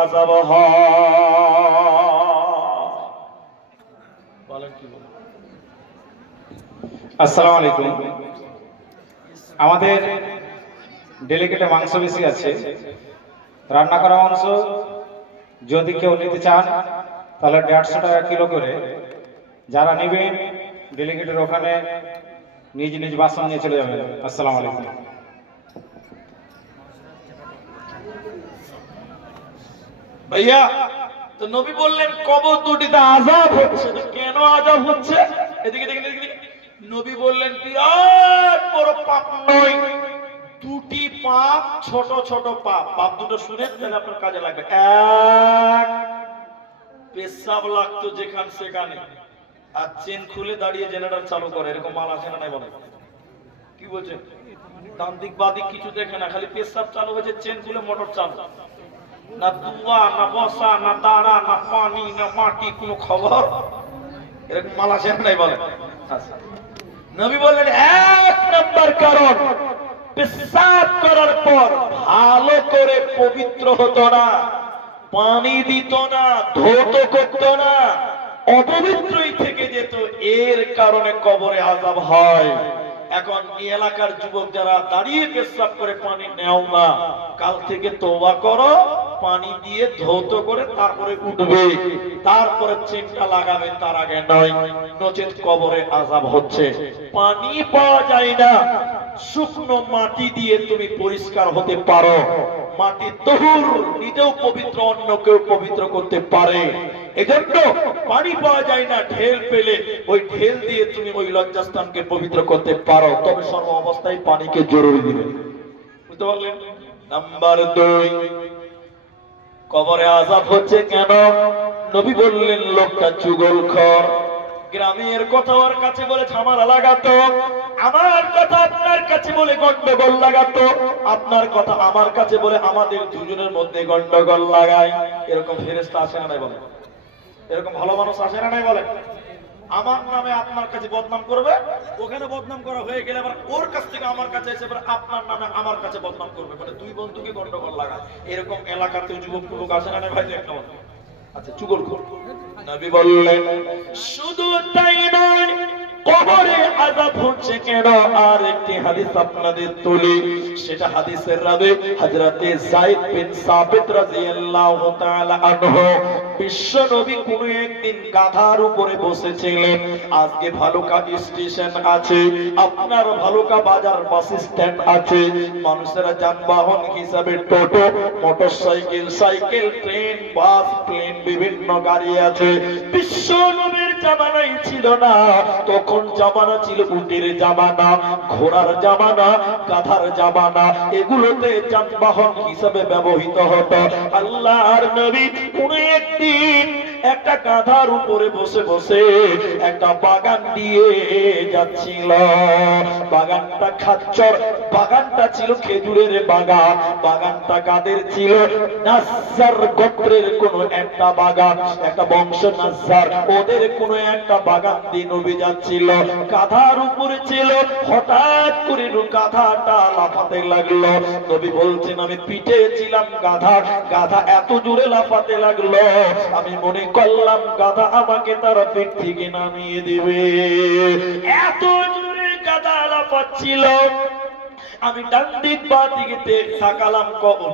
আযাব হয়। বলেন কি বলেন? আসসালামু আলাইকুম। আমাদের ডেলিকেটে মাংস বেশি আছে, রান্না করা মাংস যদি কেউ নিতে চান তাহলে 150 টাকা কিলো করে যারা নেবেন ডেলিগেটের ওখানে নিজ নিজ বাসন নিয়ে চলে যাবেন। আসসালামু আলাইকুম। ভাইয়া, তো নবী বললেন কবর দুটিতে আযাব হচ্ছে। তো কেন আযাব হচ্ছে? এদিকে দেখেন, এদিকে দেখেন। নবী বললেন বিরাট বড় পাপ নয়, দুটি পাপ, ছোট ছোট পাপ। পাপ দুটো শুনে তাহলে আপনার কাজে লাগবে। এক, পেশাব লাগতো যেখান সেখানে, আর চেন খুলে দাঁড়িয়ে জেনারেটর চালু করে, এরকম মাল আছে না নাই বলে? কি বলছেন? ডান দিক বাদিক কিছু দেখে না, খালি পেশাব চালু হয়েছে, চেন খুলে মোটর চালু। না দুয়া, না বসা, না দাঁড়া, না পানি, না মাটি, কোনো খবর। এরকম মাল আছে না নাই বলে? নবী বললেন এক নম্বর কারণ, পেশাব করার পর ভালো করে পবিত্র হতো না, পানি দিত না, ধৌত করতো না, অপবিত্রই থেকে যেত। এর কারণে কবরে আযাব হয়। এখন এই এলাকার যুবক যারা দাঁড়িয়ে পেশাব করে পানি নেও না, কাল থেকে তওবা করো, পানি দিয়ে ধৌত করে তারপরে উঠবে, তারপরে চেনটা লাগাবে, তার আগে নয়, নচেত কবরে আযাব হচ্ছে। পানি পাওয়া যায় না, শুকনো মাটি দিয়ে তুমি পরিষ্কার হতে পারো। মাটি তহুর, নিজেও পবিত্র, অন্যকেও পবিত্র করতে পারে। এজন্য পানি পাওয়া যায় না, ঢেল পেলে ওই ঢেল দিয়ে তুমি ওই লজ্জাস্থানকে পবিত্র করতে পারো। তবে সর্ব অবস্থায় পানিকে জরুরি দিবে। বুঝতে পারলেন? নাম্বার 2, কবরে আযাব হচ্ছে কেন? নবী বললেন লোকটা চুগলখোর। গ্রামের কথা ওর কাছে বলে ঝামেলা লাগাতো, আমার কথা আপনার কাছে বলে গন্ডগোল লাগাতো, আপনার কথা আমার কাছে বলে আমাদের দুজনের মধ্যে গন্ডগোল লাগায়। এরকম ফেরেশতা আসে না নাই বলে? এরকম ভালো মানুষ আসে না নাই বলে? আমার নামে আপনার কাছে বদনাম করবে, ওখানে বদনাম করা হয়ে গেলে আবার ওর কাছ থেকে আমার কাছে এসে আপনার নামে আমার কাছে বদনাম করবে, মানে দুই বন্ধুকে গন্ডগোল লাগায়। এরকম এলাকাতে যুবক যুবক আসে না নাই ভাই? একটা বল। আচ্ছা, চুগলখোর। নবী বললেন শুধু তাই নয়, কবরে আযাব হচ্ছে কেন? আর একটি হাদিস আপনাদের তুলি, সেটা হাদিসের রাবি হযরতে যায়েদ বিন সাবিত রাদিয়াল্লাহু তাআলা আনহু। বিশ্ব নবী কোন একদিন গাধার উপরে বসেছিলেন। আজকে ভালুকা স্টেশন আছে, আপনার ভালুকা বাজার বাস স্ট্যান্ড আছে, মানুষেরা যানবাহন হিসাবে টোটো, মোটরসাইকেল, সাইকেল, ট্রেন, বাস, প্লেন, বিভিন্ন গাড়ি আছে। বিশ্ব নবীর জামানায় ছিল না, তখন জামানা ছিল উটের জামানা, ঘোড়ার জামানা, গাধার জামানা। এগুলোতে যানবাহন হিসাবে ব্যবহৃত হতো। আল্লাহর নবী কোন একদিন একটা গাধার উপরে বসে বসে একটা বাগান দিয়ে যাচ্ছিল। বাগানটা খাচ্চর, বাগানটা ছিল খেজুরের বাগান। বাগানটা কাদের ছিল? নাজ্জার গোত্রের কোন একটা বাগান, একটা বংশ নাজ্জার, ওদের কোন একটা বাগান দিয়ে নবী যাচ্ছিল। গাধার উপরে ছিল, হঠাৎ করে গাধাটা লাফাতে লাগলো। নবী বলছেন আমি পিঠে ছিলাম গাধার, গাধা এত জোরে লাফাতে লাগলো, আমি মনে করলাম গাধা আমাকে তার পিঠ থেকে নামিয়ে দিবে। এত জোরে গাধা লাফাচ্ছিল, আমি ডান দিক বা দিকে তাকালাম,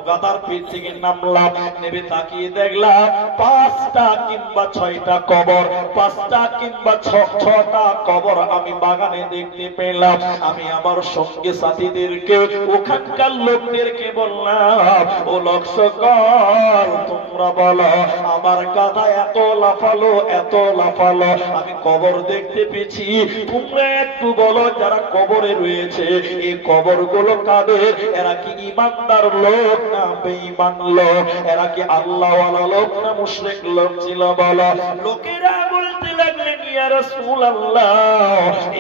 গাধার পিঠ থেকে নামলাম, নেমে তাকিয়ে দেখলাম 5টা কিংবা 6টা কবর, 5টা কিংবা 6টা কবর আমি বাগানে দেখতে পেলাম। আমি আমার সঙ্গে সাথীদেরকে, ওখানকার লোকদেরকে বললাম, ও লোক সকল তোমরা বলো আমার গাধা এত লাফালো, এত লাফালো, আমি কবর দেখতে পেয়েছি, তোমরা একটু বলো যারা কবরে রয়েছে এই কবর গুলো কাদের? এরা কি ঈমানদার লোক না বেঈমান লোক? এরা কি আল্লাহওয়ালা লোক না মুশরিক লোক ছিল? বলো। লোকেরা বলতে লাগলেন ইয়া রাসূলুল্লাহ,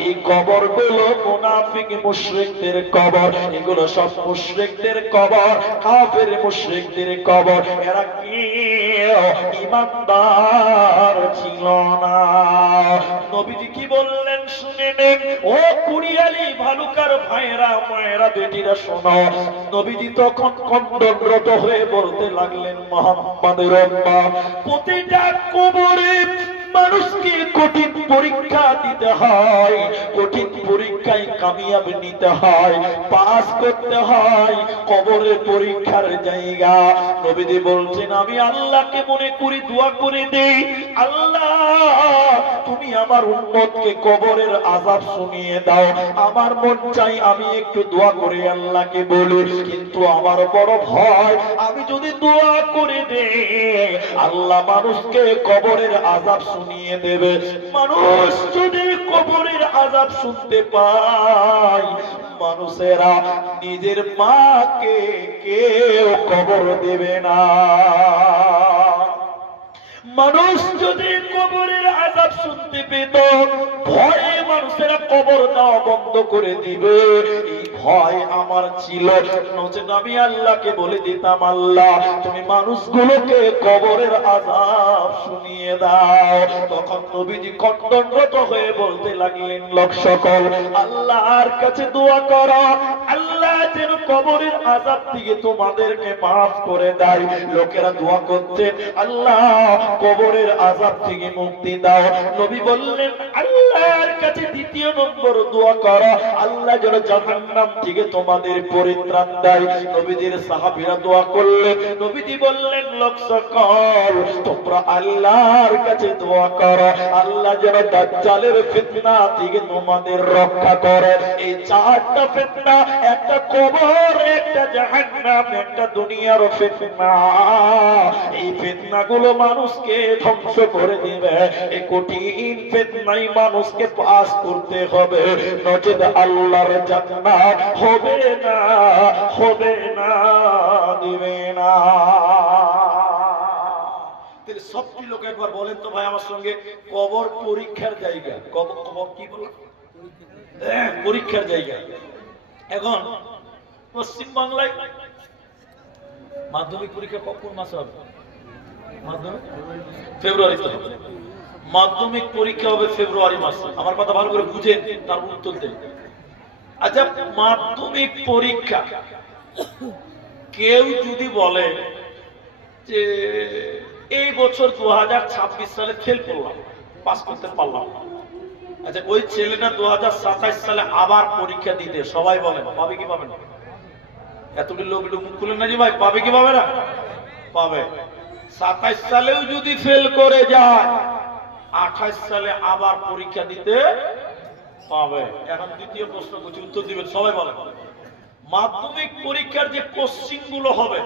এই কবর গুলো মুনাফিক মুশরিকদের কবর, এগুলো সব মুশরিকদের কবর, কাফের মুশরিকদের কবর, এরা কি ঈমানদার ছিল না। নবীজি কি বললেন শুনে নেন। ও কুড়িয়ালি ভালুকার ভাইরা, মায়েরা, বেটিরা শোনো। নবীজি তখন কণ্ঠরত হয়ে বলতে লাগলেন মুহাম্মাদের উম্মাহ, প্রতিটা কবরে মানুষকে কঠিন পরীক্ষা দিতে হয়, কঠিন পরীক্ষায় কামিয়াবি নিতে হয়, পাস করতে হয়। কবরের পরীক্ষার জায়গা। নবীজি বলছেন আমি আল্লাহকে মনে করি, দোয়া করে দেই, আল্লাহ তুমি আমার উম্মতকে কবরের আযাব শুনিয়ে দাও। আমার মন চাই আমি একটু দোয়া করে আল্লাহকে বলি, কিন্তু আমার বড় ভয় আমি যদি দোয়া করে দেই আল্লাহ মানুষকে কবরের আযাব শুনিয়ে দেবে। মানুষ যদি কবরের আযাব শুনতে পায়, মানুষেরা নিজের মাকে কেউ কবর দেবে না। মানুষ যদি কবরের আযাব শুনতে পেত, ভয়ে মানুষেরা কবর দেওয়া বন্ধ করে দিবে। এই ভয় আমার ছিল, নচেত আমি আল্লাহকে বলে দিতাম, আল্লাহ তুমি মানুষগুলোকে কবরের আযাব শুনিয়ে দাও। তখন নবীজি কণ্ঠরত হয়ে বলতে লাগলেন, লোক সকল আল্লাহর কাছে দোয়া করো, আল্লাহ যেন কবরের আযাব থেকে তোমাদেরকে মাফ করে দেয়। লোকেরা দোয়া করতেন, আল্লাহ কবরের আযাব থেকে মুক্তি দাও। নবী বললেন, আল্লাহর কাছে দ্বিতীয় নম্বর দোয়া করো, আল্লাহ যেন জাহান্নাম থেকে তোমাদের পরিত্রাণ দেয়। নবীদের সাহাবীরা দোয়া করলেন। নবীজি বললেন, লোক সকল তোমরা আল্লাহর কাছে দোয়া করো, আল্লাহ যেন দাজ্জালের ফিতনা থেকে তোমাদের রক্ষা করে। এই চারটা ফিতনা, একটা কবর, একটা জাহান্নাম, একটা দুনিয়ার ফিতনা, এই ফিতনাগুলো মানুষকে ধ্বংস করে দিবে। এই কঠিন ফিতনাই মানুষকে পাস করতে হবে, নচেত আল্লাহর জান্নাত হবে না, হবে না, দিবে না। তাহলে সবটি লোক একবার বলেন তো ভাই আমার সঙ্গে, কবর পরীক্ষার জায়গা। কবর কবর কি বলে? পরীক্ষার জায়গা। এখন পশ্চিম বাংলায় মাধ্যমিক পরীক্ষা কোন মাসে হবে? মাধ্যমিক ফেব্রুয়ারিতে হবে। মাধ্যমিক পরীক্ষা হবে ফেব্রুয়ারি মাসে। আমার কথা ভালো করে বুঝেন, তার উত্তর দেন। আচ্ছা, মাধ্যমিক পরীক্ষা কেউ যদি বলে যে এই বছর 2026 সালে ফেল করলাম, পাস করতে পারলাম না, আচ্ছা ওই ছেলেটা 2027 সালে আবার পরীক্ষা দিতে, সবাই বলেন পাবে কি পাবে না? এতগুলো লোক একটু মুখ খুলেন না যে ভাই পাবে কি পাবে না? পাবে। 27 সালেও যদি ফেল করে যায়, 28 সালে আবার পরীক্ষা দিতে পাবে। এখন দ্বিতীয় প্রশ্ন করছি, উত্তর দিবেন সবাই বলেন। মাধ্যমিক পরীক্ষার যে কোশ্চিন গুলো হবে,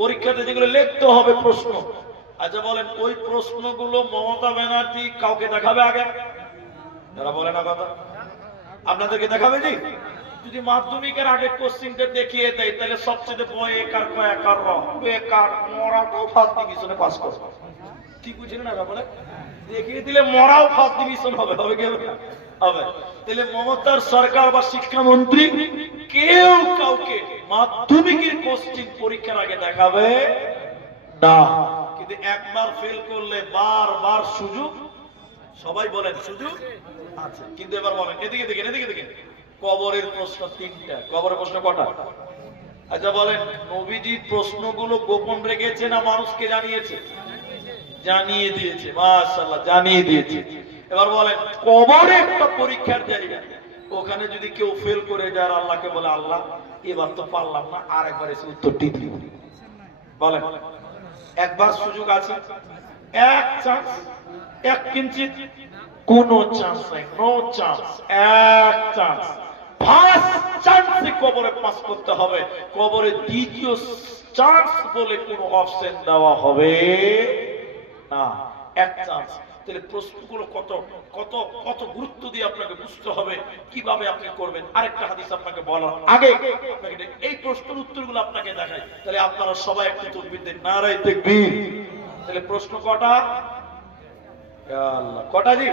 পরীক্ষাতে যেগুলো লিখতে হবে প্রশ্ন, আচ্ছা বলেন ওই প্রশ্নগুলো মমতা ব্যানার্জি কাউকে দেখাবে আগে? যারা বলে না কথা, আপনাদেরকে দেখাবে জি? যদি মাধ্যমিকের আগে কোশ্চিনটা দেখিয়ে দেয়, তাহলে সবচেয়ে বয় একার কয়াকার বেকার মরাটাও ফার্স্ট ডিভিশনে পাস করবে। ঠিক বুঝলেন না ব্যাপারে? দেখিয়ে দিলে মরাও ফার্স্ট ডিভিশন হবে, হবে কি হবে? তাহলে মমতার সরকার বা শিক্ষামন্ত্রী কেউ কাউকে মাধ্যমিকের কোশ্চিন পরীক্ষার আগে দেখাবে না। কিন্তু একবার ফেল করলে বারবার সুযোগ, সবাই বলেন সুযোগ আছে। কিন্তু এবার বলেন, এদিকে দেখেন, এদিকে দেখেন, কবরের প্রশ্ন 3টা। কবরের প্রশ্ন কটা? আচ্ছা বলেন, নবীজি প্রশ্নগুলো গোপন রেখেছে না মানুষকে জানিয়েছে? জানিয়ে দিয়েছে, মাশাআল্লাহ জানিয়ে দিয়েছে। এবার বলেন, কবরে একটা পরীক্ষার জায়গা, ওখানে যদি কেউ ফেল করে যায়, আল্লাহকে বলে আল্লাহ এবার তো পারলাম না, আর একবার এসে উত্তরটি দিন, বলেন একবার সুযোগ আছে, এক চান্স, এক কিঞ্চিত, কোনো চান্স নাই, নো চান্স, এক চান্স। ফার্স্ট চান্সে কবরে পাস করতে হবে, কবরে দ্বিতীয় চান্স বলে কোনো অপশন দেওয়া হবে না, এক চান্স। তাহলে প্রশ্নগুলো কত কত কত গুরুত্ব দিয়ে আপনাকে বুঝতে হবে, কিভাবে আপনি করবেন। আরেকটা হাদিস আপনাকে বলার আগে আপনাকে এই প্রশ্নের উত্তরগুলো আপনাকে দেখাই, তাহলে আপনারা সবাই একটু তাকবীর দেন, নারায়ে তাকবীর। তাহলে প্রশ্ন কটা? আল্লাহ, কটা জি?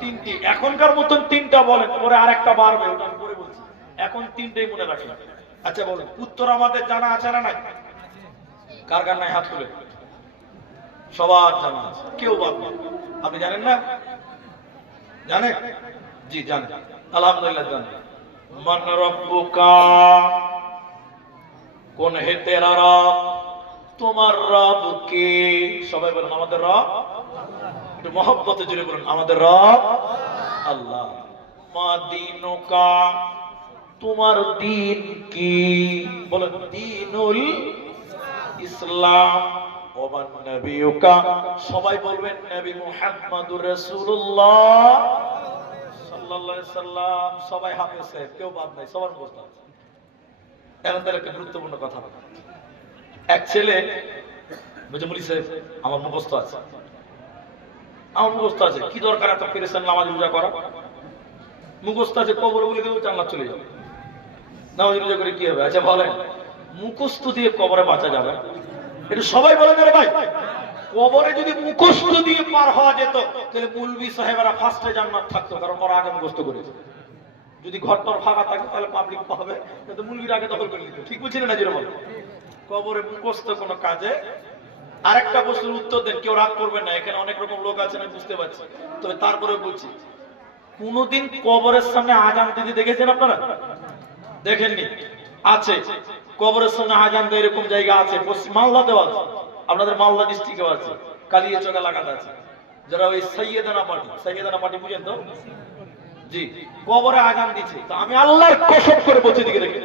3টি। এখনকার মতন 3টা বলেন, পরে আরেকটা বাড়বে, ওটা আমি পরে বলছি, এখন 3টাই মনে রাখেন। আচ্ছা বলেন, উত্তর আমাদের জানা আছে না নাই? কার কার নাই হাত তুলে? সবার জানা আছে, কেউ বাদ নেই। আপনি জানেন না? জানেন? জি জানেন, আলহামদুলিল্লাহ জানেন। মান রব্বুকা, কোন হে তেরা রব, তোমার রব কে? সবাই বলেন আমাদের রব। একটু মহব্বতে জুড়ে বলুন আমাদের রব আল্লাহ। মা দীনুকা, তোমার দিন কি? বলেন দিনুল ইসলাম। ওমান নবিয়ুকা, সবাই বলবেন নবী মুহাম্মদুর রাসূলুল্লাহ সাল্লাল্লাহু আলাইহি সাল্লাম। সবাই হাফেজ সাহেব, কেউ বাদ নাই, সবার মুখস্থ আছে। এখন তার একটা গুরুত্বপূর্ণ কথা বলি। এক ছেলে বলছে, মুলি সাহেব আমার মুখস্থ আছে, আমার মুখস্থ আছে, কি দরকার এত পেরেছেন নামাজ রোজা করা? মুখস্থ আছে, কবর বলে দেবো, জান্নাত চলে যাবে, নামাজ রোজা করে কি হবে? আচ্ছা বলেন, মুখস্থ দিয়ে কবরে বাঁচা যাবে? এটা সবাই বলেন রে ভাই। কবরে যদি মুখস্থ দিয়ে পার হওয়া যেত, তাহলে মুলবি সাহেবরা ফার্স্টে জান্নাত থাকতো, কারণ ওরা আগে মুখস্থ করেছে। যদি ঘরটার ফাঁকা থাকে তাহলে পাবলিক পাবে, কিন্তু মুলবির আগে দখল করে নিত। ঠিক বুঝছেন না যেটা বলে? কবরে মুখস্থ কোনো কাজে। আরেকটা প্রশ্নের উত্তর দেন, কেউ রাগ করবেন না, এখানে অনেক রকম লোক আছে, আমি বুঝতে পারছি, তবে তারপরে বলছি, কোনদিন কবরের সামনে আজান দিতে দেখেছেন আপনারা? দেখেননি? আছে, কবরের সামনে আজান দেয় এরকম জায়গা আছে, পশ্চিম মালদাতেও আছে, আপনাদের মালদা ডিস্ট্রিক্টেও আছে, কালিয়াচক এলাকাতে আছে। যারা ওই সৈয়দানা পার্টি বুঝেন তো? জি, কবরে আজান দিচ্ছে। তো আমি আল্লাহর কসম করে বলছি, দিকে দেখে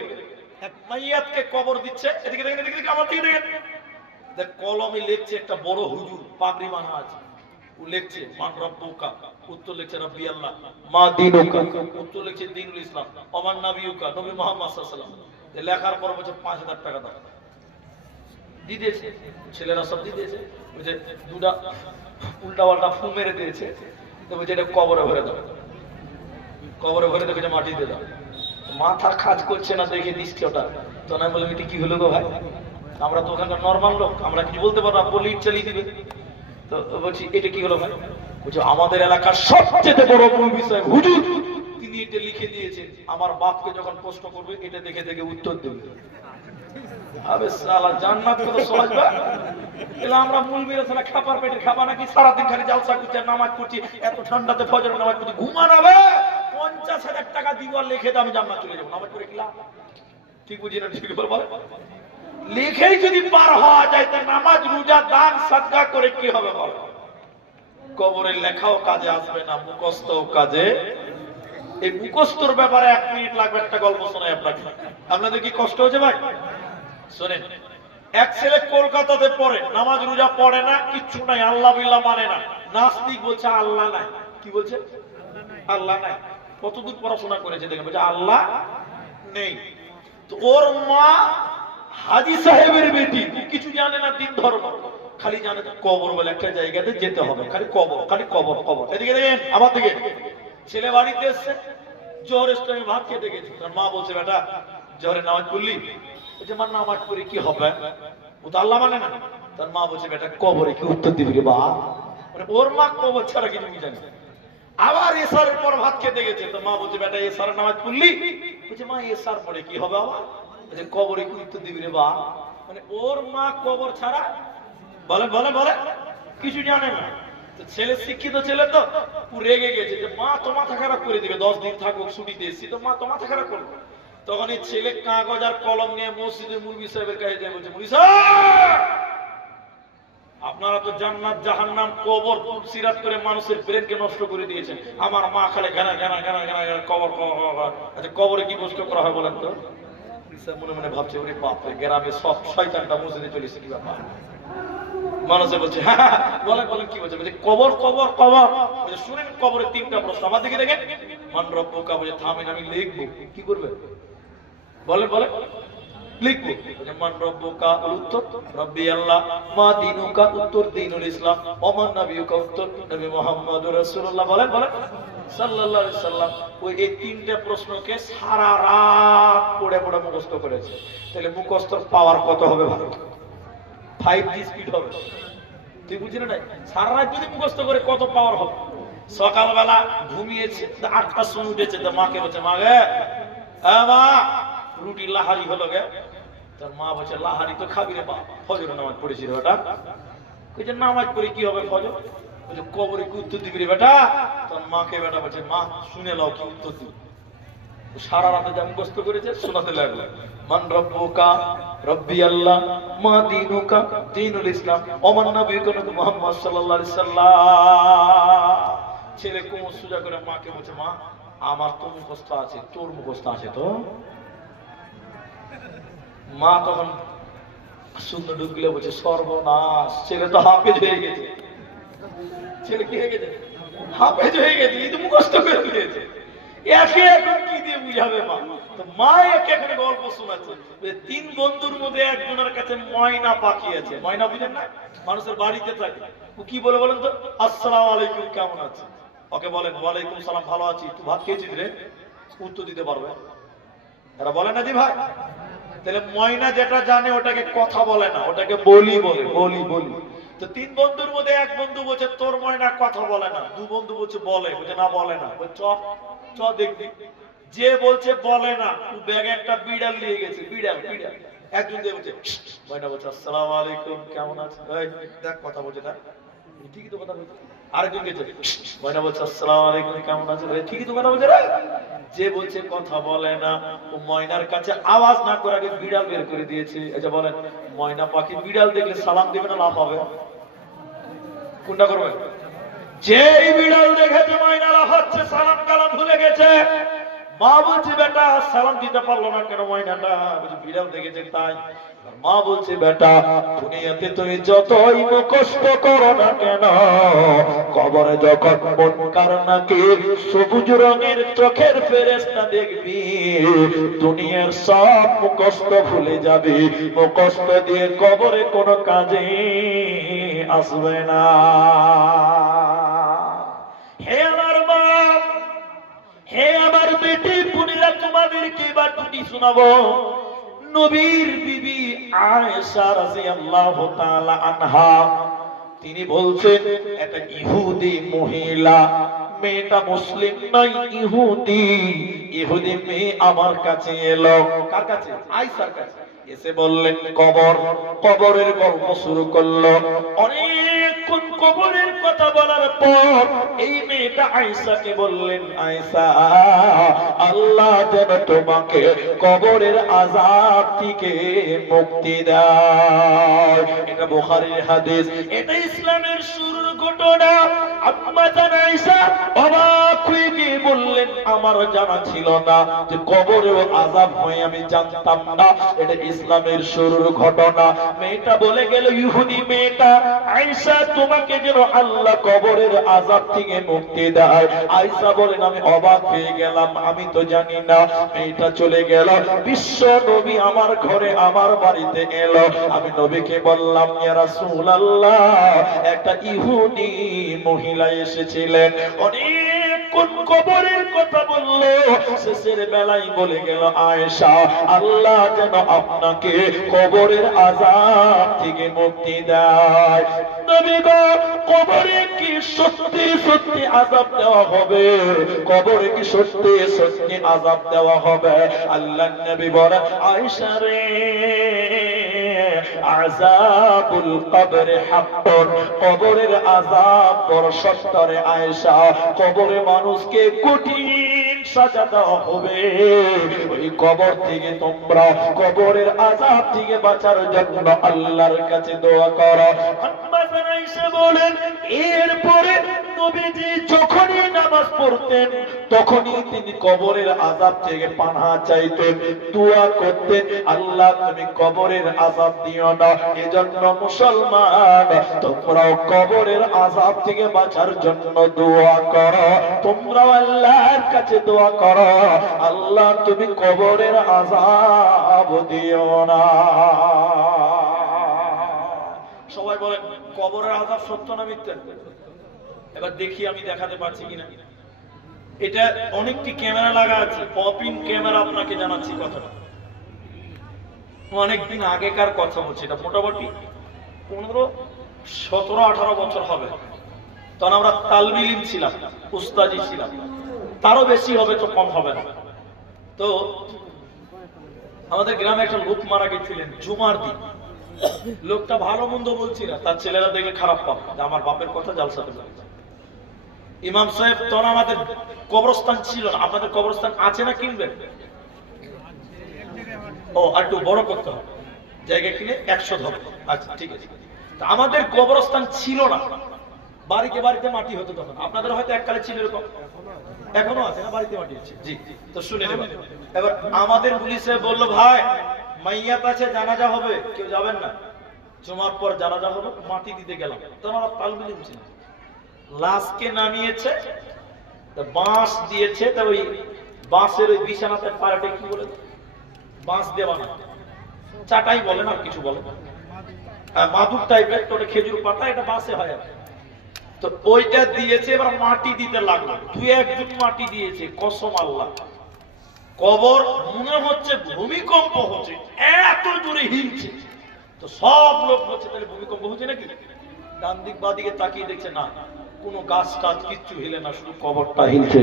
এক মাইয়াতকে কবর দিচ্ছে, এদিকে দেখেন, এদিকে দেখেন, আমার দিকে দেখেন, দেখ কলমে লিখছে, একটা বড় হুজুর পাগড়ি বাঁধা আছে, ও লিখছে মান রব্বুকা, উত্তর লিখছে রাব্বি আল্লাহ, মা দীনুকা, উত্তর লিখছে দীনুল ইসলাম, ওমান নবিয়ুকা, নবী মুহাম্মদ সাল্লাল্লাহু আলাইহি ওয়াসাল্লাম। লেখার পর বলছে 5000 টাকা দাও, দিয়ে দিয়েছে, ছেলেরা সব দিয়ে দিয়েছে। বলছে দুটা উল্টা পাল্টা ফু মেরে দিয়েছে, তো বলছে এটা কবরে ভরে দাও, কবরে ভরে দেখে মাটি দিয়ে দাও। মাথা কাজ করছে না দেখে দৃষ্টি ওটা, তো আমি বললাম এটা কি হলো গো ভাই, আমরা তো ওখানকার নর্মাল লোক, আমরা কিছু বলতে পারবো না, বলে ইট চালিয়ে দিবে। তো বলছি এটা কি হলো ভাই? বলছে আমাদের এলাকার সবচেয়ে বড় মুলবি সাহেব হুজুর, তিনি এটা লিখে দিয়েছেন, আমার বাপকে যখন প্রশ্ন করবে এটা দেখে দেখে উত্তর দেবে। আবে শালা, জান্নাত কত সহজ বা? এলা আমরা মুলবিরা সারা খাবার পেটে খাবা নাকি, সারাদিন খালি জালসা করছি আর নামাজ পড়ছি, এত ঠান্ডাতে ফজরের নামাজ পড়ছি, ঘুমানাবে 50,000 টাকা দিব আর লিখে দাও আমি জান্নাত চলে যাবো, নামাজ পড়ে কি লাভ? ঠিক বুঝি না? ঠিক বলে লিখেই যদি পার হওয়া যায়, তা নামাজ রোজা দান সাদকা করে কি হবে বল? কবরের লেখাও কাজে আসবে না, মুখস্থও কাজে। এই মুখস্থর ব্যাপারে 1 মিনিট লাগবে, একটা গল্প শোনাই আপনাকে। আপনাদের কি কষ্ট হচ্ছে ভাই? শোনেন, এক ছেলে কলকাতাতে পড়ে, নামাজ রোজা পড়ে না, কিচ্ছু নাই, আল্লাহ বিল্লাহ মানে না, নাস্তিক, বলছে আল্লাহ নাই। কি বলছে? আল্লাহ নাই। কতদূর পড়াশোনা করেছে দেখেন, বলছে আল্লাহ নেই। তো ওর মা হাজী সাহেবের বেটি, কিছু জানে না দিন ধর্ম, খালি জানে কবর বলে একটা জায়গাতে যেতে হবে, খালি কবর, খালি কবর কবর। এদিকে দেখেন, আমার দিকে, ছেলে বাড়িতে এসছে, জোহরের টাইমে ভাত খেতে গেছে, তার মা বলছে বেটা জোহরে নামাজ পড়লি? বলছে মা নামাজ পড়ে কি হবে? ও তো আল্লাহ মানে না। তার মা বলছে বেটা কবরে কি উত্তর দিবি রে বা? মানে ওর মা কবর ছাড়া কিছু জানে না। আবার এসারের পর ভাত খেতে গেছে, তো মা বলছে বেটা এসারের নামাজ পড়লি? বলছে মা এসার পরে কি হবে আবার? বলছে কবরে কি উত্তর দিবি রে বা? মানে ওর মা কবর ছাড়া বলে বলে বলে কিছু জানে না। তো ছেলে শিক্ষিত ছেলে, তো ও রেগে গেছে যে মা তো মাথা খারাপ করে দিবে, 10 দিন থাকুক ছুটিতে এসেছি, তো মা তো মাথা খারাপ করবে। তখন এই ছেলে কাগজ আর কলম নিয়ে মসজিদের মুলবি সাহেবের কাছে যায়, বলছে মুলবি সাহেব, আপনারা তো জান্নাত জাহান্নাম কবর সিরাত করে মানুষের ব্রেনকে নষ্ট করে দিয়েছেন, আমার মা খালে গানা গানা গানা গানা কবর কবর। আচ্ছা কবরে কি প্রশ্ন করা হয় বলেন তো? মনে মনে ভাবছে ওরে বাপ রে, গ্রামে সব শয়তানটা মসজিদে চলেছে, কি ব্যাপার? মানুষে বলছে হ্যাঁ বলে বলেন কি বলছে? বলছে কবর কবর কবর। বলছে শুনেন কবরের 3টা প্রশ্ন, আমার দিকে দেখেন। মান রব্বুকা, বলছে থামেন আমি লিখবো। কি করবে বলেন বলে? লিখবো। বলছে মান রব্বুকা, উত্তর রব্বি আল্লাহ, মা দীনুকা, উত্তর দীনুল ইসলাম, ওমান নবিয়ুকা, উত্তর নবী মুহাম্মদুর রাসূলুল্লাহ, বলেন বলেন সাল্লাল্লাহু আলাইহি সাল্লাম। ওই এই 3টে প্রশ্নকে সারা রাত পড়ে পড়ে মুখস্থ করেছে। তাহলে মুখস্থর পাওয়ার কত হবে ভালো? 5G স্পিড হবে। তুই বুঝলি না? সারা রাত যদি মুখস্থ করে কত পাওয়ার হবে? সকালবেলা ঘুমিয়েছে, 8টার সময় উঠেছে, তো মাকে বলছে মা গে, মা রুটি লাহারি হলো গে। তার মা বলছে লাহারি তো খাবি রে বাবা, ফজর নামাজ পড়েছি রে বেটা। বলছে নামাজ পড়ে কি হবে ফজর? বলছে কবরে কি উত্তর দিবি রে বেটা? তার মাকে বেটা বলছে মা শুনে নাও কি উত্তর দিবি। সারা রাতে যা মুখস্থ করেছে শোনাতে লাগলো, মান রব্বুকা, রব্বি আল্লাহ, মা দীনুকা, দীনুল ইসলাম, ওমান নবিয়ুকা, নবী মুহাম্মদ সাল্লাল্লাহু আলাইহি সাল্লাম। ছেলে কোমর সোজা করে মাকে বলছে মা আমার তো মুখস্থ আছে, তোর মুখস্থ আছে তো? মা তখন সুন্দর ঢুকলে বলছে সর্বনাশ, ছেলে তো হাফেজ হয়ে গেছে। ছেলে কি হয়ে গেছে? হাফেজ হয়ে গেছে। এই তো মুখস্থ করে দিয়েছে। একে এখন কি দিয়ে বুঝাবে মা? তো মা একে এখন গল্প শোনাচ্ছে। তিন বন্ধুর মধ্যে একজনের কাছে ময়না পাখি আছে। ময়না বুঝেন না? মানুষের বাড়িতে থাকে। ও কি বলে বলেন তো? আসসালামু আলাইকুম, কেমন আছে? ওকে বলেন ওয়ালাইকুম সালাম, ভালো আছি। তুই ভাত খেয়েছিস রে? উত্তর দিতে পারবে? এরা বলে না জি ভাই? তাহলে ময়না যেটা জানে ওটাকে কথা বলে না, ওটাকে বলি বলে। বলি বলি। তো তিন বন্ধুর মধ্যে এক বন্ধু বলছে তোর ময়না কথা বলে না। দু বন্ধু বলছে বলে। বলছে না বলে না। চ চ দেখবি। যে বলছে বলে না, ও ব্যাগে একটা বিড়াল নিয়ে গেছে। বিড়াল বিড়াল। একজন দিয়ে বলছে ময়না বলছে আসসালামু আলাইকুম, কেমন আছে? এই দেখ কথা বলছে না, ঠিকই তো কথা বলছে। আরেকজন গেছে, ময়না বলছে আসসালামু আলাইকুম, কেমন আছে? ঠিকই তো কথা বলছে রে। যে বলছে কথা বলে না, ও ময়নার কাছে আওয়াজ না করে আগে বিড়াল বের করে দিয়েছে। আচ্ছা বলেন, ময়না পাখি বিড়াল দেখলে সালাম দেবে না লাফ হবে? কোনটা করবে? যেই বিড়াল দেখেছে ময়না লাফাচ্ছে, সালাম কালাম ভুলে গেছে। মা বলছে বেটা সালাম দিতে পারলো না কেন ময়নাটা? বলছে বিড়াল দেখেছে তাই। মা বলছে বেটা দুনিয়াতে তুমি যতই কষ্ট করো না কেন, কবরে যখন মুনকার নাকির সবুজ রঙের চোখের ফেরেশতা দেখবি, দুনিয়ার সব কষ্ট ভুলে যাবে। কষ্ট দিয়ে কবরে কোনো কাজে আসবে না। হে আমার বাপ, হে আমার বেটি পুনিরা, তোমাদেরকে এবার দুটি শোনাবো। নবীর বিবি আয়েশা রাদিয়াল্লাহু তাআলা আনহা, তিনি বলছেন একটা ইহুদি মহিলা, মেয়েটা মুসলিম নয়, ইহুদি। ইহুদি মেয়ে আমার কাছে এলো। কার কাছে? আয়েশার কাছে। এসে বললেন কবর। কবরের গল্প শুরু করলো। অনেকক্ষণ কবরের কথা বলার পর এই মেয়েটা আয়েশাকে বললেন আয়েশা, আল্লাহ যেন তোমাকে কবরের আযাব থেকে মুক্তি দেয়। এটা বুখারীর হাদিস। এটা ইসলামের শুরুর ঘটনা। আম্মা জান আয়েশা অবাক হয়ে গিয়ে বললেন আমার জানা ছিল না যে কবরেও আযাব হয়, আমি জানতাম না। এটা ইসলামের শুরুর ঘটনা। মেয়েটা বলে গেল, ইহুদি মেয়েটা, আয়েশা তোমাকে যেন আল্লাহ কবরের আযাব থেকে মুক্তি দেয়। আয়েশা বলেন আমি অবাক হয়ে গেলাম, আমি তো জানি না। মেয়েটা চলে গেল। বিশ্ব নবী আমার ঘরে আমার বাড়িতে এলো। আমি নবীকে বললাম ইয়া রাসূলুল্লাহ, একটা ইহুদি মহিলা এসেছিলেন, অনেকক্ষণ কবরের কথা বললো, শেষের বেলায় বলে গেল আয়েশা আল্লাহ যেন আপনাকে কবরের আযাব থেকে মুক্তি দেয়। নবী গো, কবরে কি সত্যি সত্যি আযাব দেওয়া হবে? কবরে কি সত্যি সত্যি আযাব দেওয়া হবে? আল্লাহর নবী বলে আয়েশা রে, আযাবুল কবর হাক্কুন, কবরের আযাব বড় সত্য রে আয়েশা। কবরে মানুষকে কঠিন সাজা দেওয়া হবে। ওই কবর থেকে তোমরা কবরের আযাব থেকে বাঁচার জন্য আল্লাহর কাছে দোয়া করো। আম্মা জান আয়েশা বলেন এরপরে নবীজি যখনই নামাজ পড়তেন তখনই তিনি কবরের আযাব থেকে পানাহ চাইতেন, দোয়া করতেন আল্লাহ তুমি কবরের আযাব দিও না। এজন্য মুসলমান তোমরাও কবরের আযাব থেকে বাঁচার জন্য দোয়া করো। তোমরাও আল্লাহর কাছে দোয়া করো আল্লাহ তুমি কবরের আযাব দিও না। সবাই বলেন কবরের আযাব সত্য না মিথ্যা? এবার দেখি আমি দেখাতে পারছি কিনা। এটা অনেকটি ক্যামেরা লাগা আছে, পপিং ক্যামেরা। আপনাকে জানাচ্ছি কথাটা অনেকদিন আগেকার কথা বলছি। এটা মোটামুটি 15, 17, 18 বছর হবে। তখন আমরা তালবি ইলম ছিলাম, উস্তাদি ছিলাম। তারও বেশি হবে তো কম হবে না। তো আমাদের গ্রামে একটা লোক মারা গেছিলেন জুমার দিন। লোকটা ভালো মন্দ বলছি না, তার ছেলেরা দেখে খারাপ পাবে যে আমার বাপের কথা জালসাতে বলেছে। ইমাম সাহেব তখন আমাদের কবরস্থান ছিল না। আপনাদের কবরস্থান আছে না কিনবেন? ও একটু বড় করতে হবে, জায়গা কিনে 100 ধরো। আচ্ছা ঠিক আছে। আমাদের কবরস্থান ছিল না। বাড়িতে বাড়িতে মাটি হতো তখন, আপনাদের হয়তো এককালে ছিল এরকম, এখনো আছে না বাড়িতে মাটি হচ্ছে। জি, তো শুনে নেবেন। এবার আমাদের পুলিশে বললো, ভাই মাইয়াত আছে, জানাজা হবে, কেউ যাবেন না? জমার পর জানাজা হলো, মাটি দিতে গেলাম, তো আমরা তাল মিলিয়েছি না, লাশকে নামিয়েছে, বাঁশ দিয়েছে, তা ওই বাঁশের ওই বিছানাতে পাড়াটে কি বলে, বাঁশ দেওয়া না, চাটাই বলে না, কিছু বলে মাদুর টাইপের, ওটা খেজুর পাতা, এটা বাঁশে হয় আর কি। তো ওইটা দিয়েছে, এবার মাটি দিতে লাগলো, দুই একজন মাটি দিয়েছে, কসম আল্লাহ কবর মনে হচ্ছে ভূমিকম্প হচ্ছে, এত জোরে হিলছে। তো সব লোক বলছে তাহলে ভূমিকম্প হচ্ছে নাকি, ডান দিক বা দিকে তাকিয়ে দেখছে না, কোনো গাছ টাছ কিচ্ছু হিলে না, শুধু কবরটা হিলছে।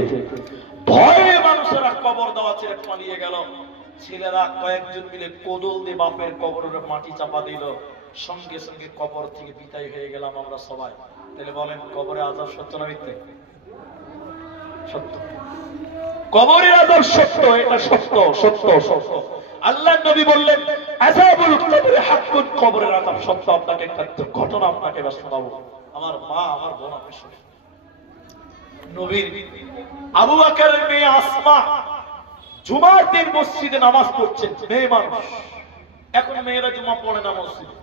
ভয়ে মানুষেরা কবর দেওয়া ছেড়ে পালিয়ে গেল। ছেলেরা কয়েকজন মিলে কোদল দিয়ে বাপের কবরের মাটি চাপা দিল, সঙ্গে সঙ্গে কবর থেকে বিদায় হয়ে গেলাম আমরা সবাই। তাহলে বলেন কবরে আযাব সত্য না মিথ্যে? সত্য, কবরের আযাব সত্য, এটা সত্য সত্য সত্য। আল্লাহর নবী বললেন আযাবুল কবর হাক্কুন, কবরের আযাব সত্য। আপনাকে একটা ঘটনা আপনাকে শোনাবো। আমার মা, আমার বোন, আপনি শুনুন। নবীর আবু বকরের মেয়ে আসমা জুমার দিন মসজিদে নামাজ পড়ছেন, মেয়ে মানুষ, এখন মেয়েরা জুমা পড়ে না মসজিদে,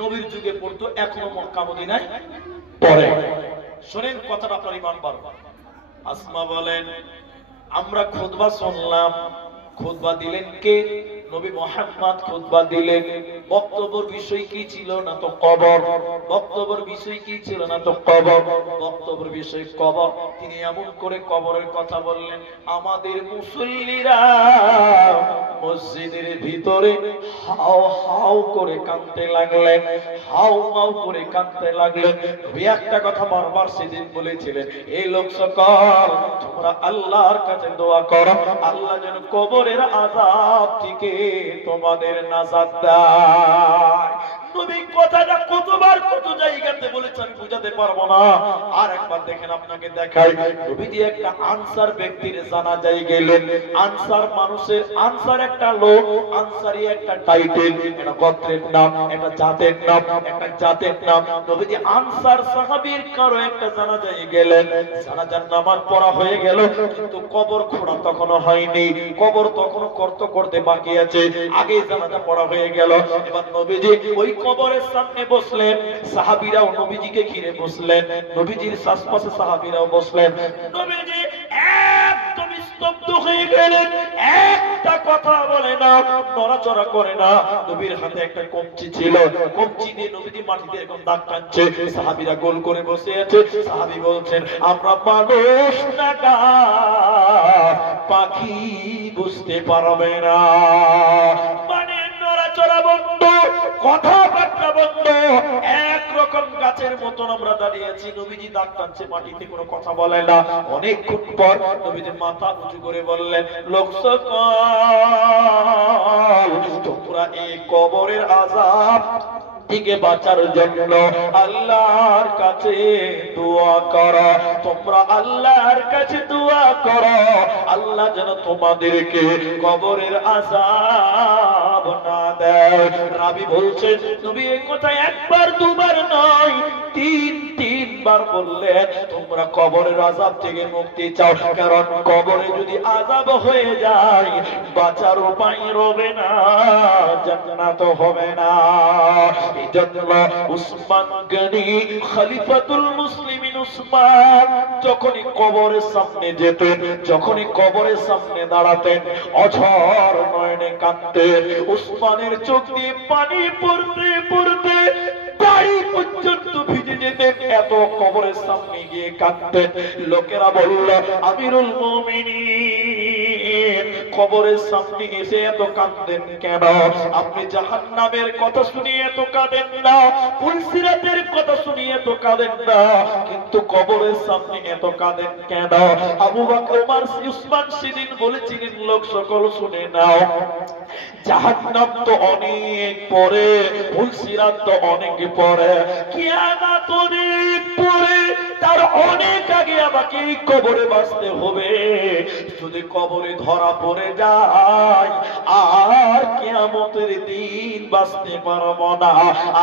নবীর যুগে পড়তো, এখনো মক্কা মদিনায় পড়ে। শোনেন কথাটা, আপনার ঈমান বাড়বে। আসমা বলেন আমরা খুতবা শুনলাম, খুতবা দিলেন কে? নবী মুহাম্মদ খুতবা দিলেন। বক্তব্যের বিষয় কি ছিল? না তো কবর। বক্তব্যের বিষয় কি ছিল? না তো কবর। বক্তব্যের বিষয় কবর। তিনি এমন করে কবরের কথা বললেন, আমাদের মুসল্লিরা মসজিদের ভিতরে হাও হাও করে কাঁদতে লাগলেন, হাও মাও করে কাঁদতে লাগলেন। নবী একটা কথা বারবার সেদিন বলেছিলেন, এই লোক সকল তোমরা আল্লাহর কাছে দোয়া করো, আল্লাহ যেন কবরের আযাব থেকে তোমাদের নাজাত দেয়। নবী কথাটা কতবার কত জায়গাতে বলেছেন আমি বুঝাতে পারবো না। আর একবার দেখেন, আপনাকে দেখাই। নবীজি একটা আনসার ব্যক্তির জানাজায় গেলেন। আনসার মানুষের, আনসার একটা লোক, আনসারি একটা টাইটেল, একটা গোত্রের নাম, একটা জাতের নাম, একটা জাতের নাম। নবীজি আনসার সাহাবীর কারো একটা জানাজায় গেলেন। জানাজার নামাজ পড়া হয়ে গেল, কিন্তু কবর খোঁড়া তখনো হয়নি, কবর তখনো করতে বাকি আছে। আগে জানাজা পড়া হয়ে গেল। এবার নবীজি ওই কবরের সামনে বসলেন, সাহাবীরাও নবীজিকে ঘিরে বসলেন, নবীজির আশপাশে সাহাবীরাও বসলেন। নবীজি একদম স্তব্ধ হয়ে গেলেন, একটা কথা বলে না, নড়াচড়া করে না। নবীর হাতে একটা কঞ্চি ছিল, কঞ্চি দিয়ে নবীজি মাটিতে এরকম দাগ টানছে। সাহাবীরা গোল করে বসে আছে। সাহাবী বলছেন আমরা মানুষ না পাখি, বুঝতে পারবে না। মানে নড়াচড়া বন্ধ, কথাবার্তা বন্ধ, একরকম গাছের মতন আমরা দাঁড়িয়ে আছি। নবীজি দাগ টানছে মাটিতে, কোনো কথা বলে না। অনেকক্ষণ পর নবীজি মাথা উঁচু করে বললেন, লোক সকল তোমরা এই কবরের আযাব থেকে বাঁচার জন্য আল্লাহর কাছে দোয়া করো, তোমরা আল্লাহর কাছে দোয়া করো, আল্লাহ যেন তোমাদেরকে কবরের আযাব না দেয়। রাবী বলছেন নবী এই কথা একবার দুবার নয়, তিনবার বললেন তোমরা কবরের আযাব থেকে মুক্তি চাও, কারণ কবরে যদি আযাব হয়ে যায় বাঁচার উপায় রবে না, জান্নাত হবে না। এজন্য উসমান গনি খলিফাতুল মুসলিমিন উসমান যখনই কবরের সামনে যেতেন, যখনই কবরের সামনে দাঁড়াতেন, অঝর নয়নে কাঁদতেন। উসমানের চোখ দিয়ে পানি পড়তে পড়তে দাড়ি পর্যন্ত ভিজে যেতেন, এত কবরের সামনে গিয়ে কাঁদতেন। লোকেরা বলল আমিরুল মুমিনিন কবরের সামনে এসে এত কাঁদেন কেন? আপনি জাহান্নামের কথা শুনিয়ে এত কাঁদেন না, পুলসিরাতের কথা শুনিয়ে এত কাঁদেন না, কিন্তু কবরের সামনে এত কাঁদেন কেন? আবু বকর, ওমর, উসমান সেদিন বলেছিলেন লোক সকল শুনে নাও, জাহান্নাম তো অনেক পরে, পুলসিরাত তো অনেক পরে, কিয়ামত অনেক পরে, তার আর অনেক আগে আমাকে এই কবরে বাঁচতে হবে। যদি কবরে ধরা পড়ে যায় আর কিয়ামতের দিন বাঁচতে পারবো না।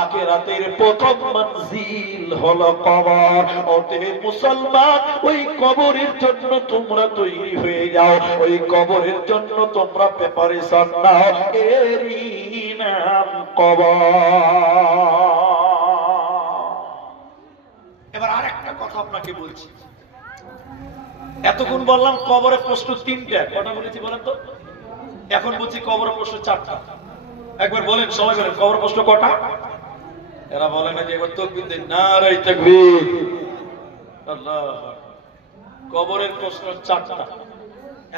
আখিরাতের প্রথম মঞ্জিল হলো কবর। অতএব মুসলমান, ওই কবরের জন্য তোমরা তৈরি হয়ে যাও, ওই কবরের জন্য তোমরা প্রিপারেশন নাও। এরই নাম কবর। এবার আরেকটা কথা আপনাকে বলছি। এতক্ষণ বললাম কবরের প্রশ্ন তিনটা, কটা বলেছি বলেন তো? এখন বলছি কবরের প্রশ্ন চারটা। একবার বলেন, সবাই বলেন কবরের প্রশ্ন কটা? এরা বলে না যে এবার তাকবীর দেন, নারে তাকবীর, আল্লাহ। কবরের প্রশ্ন চারটা।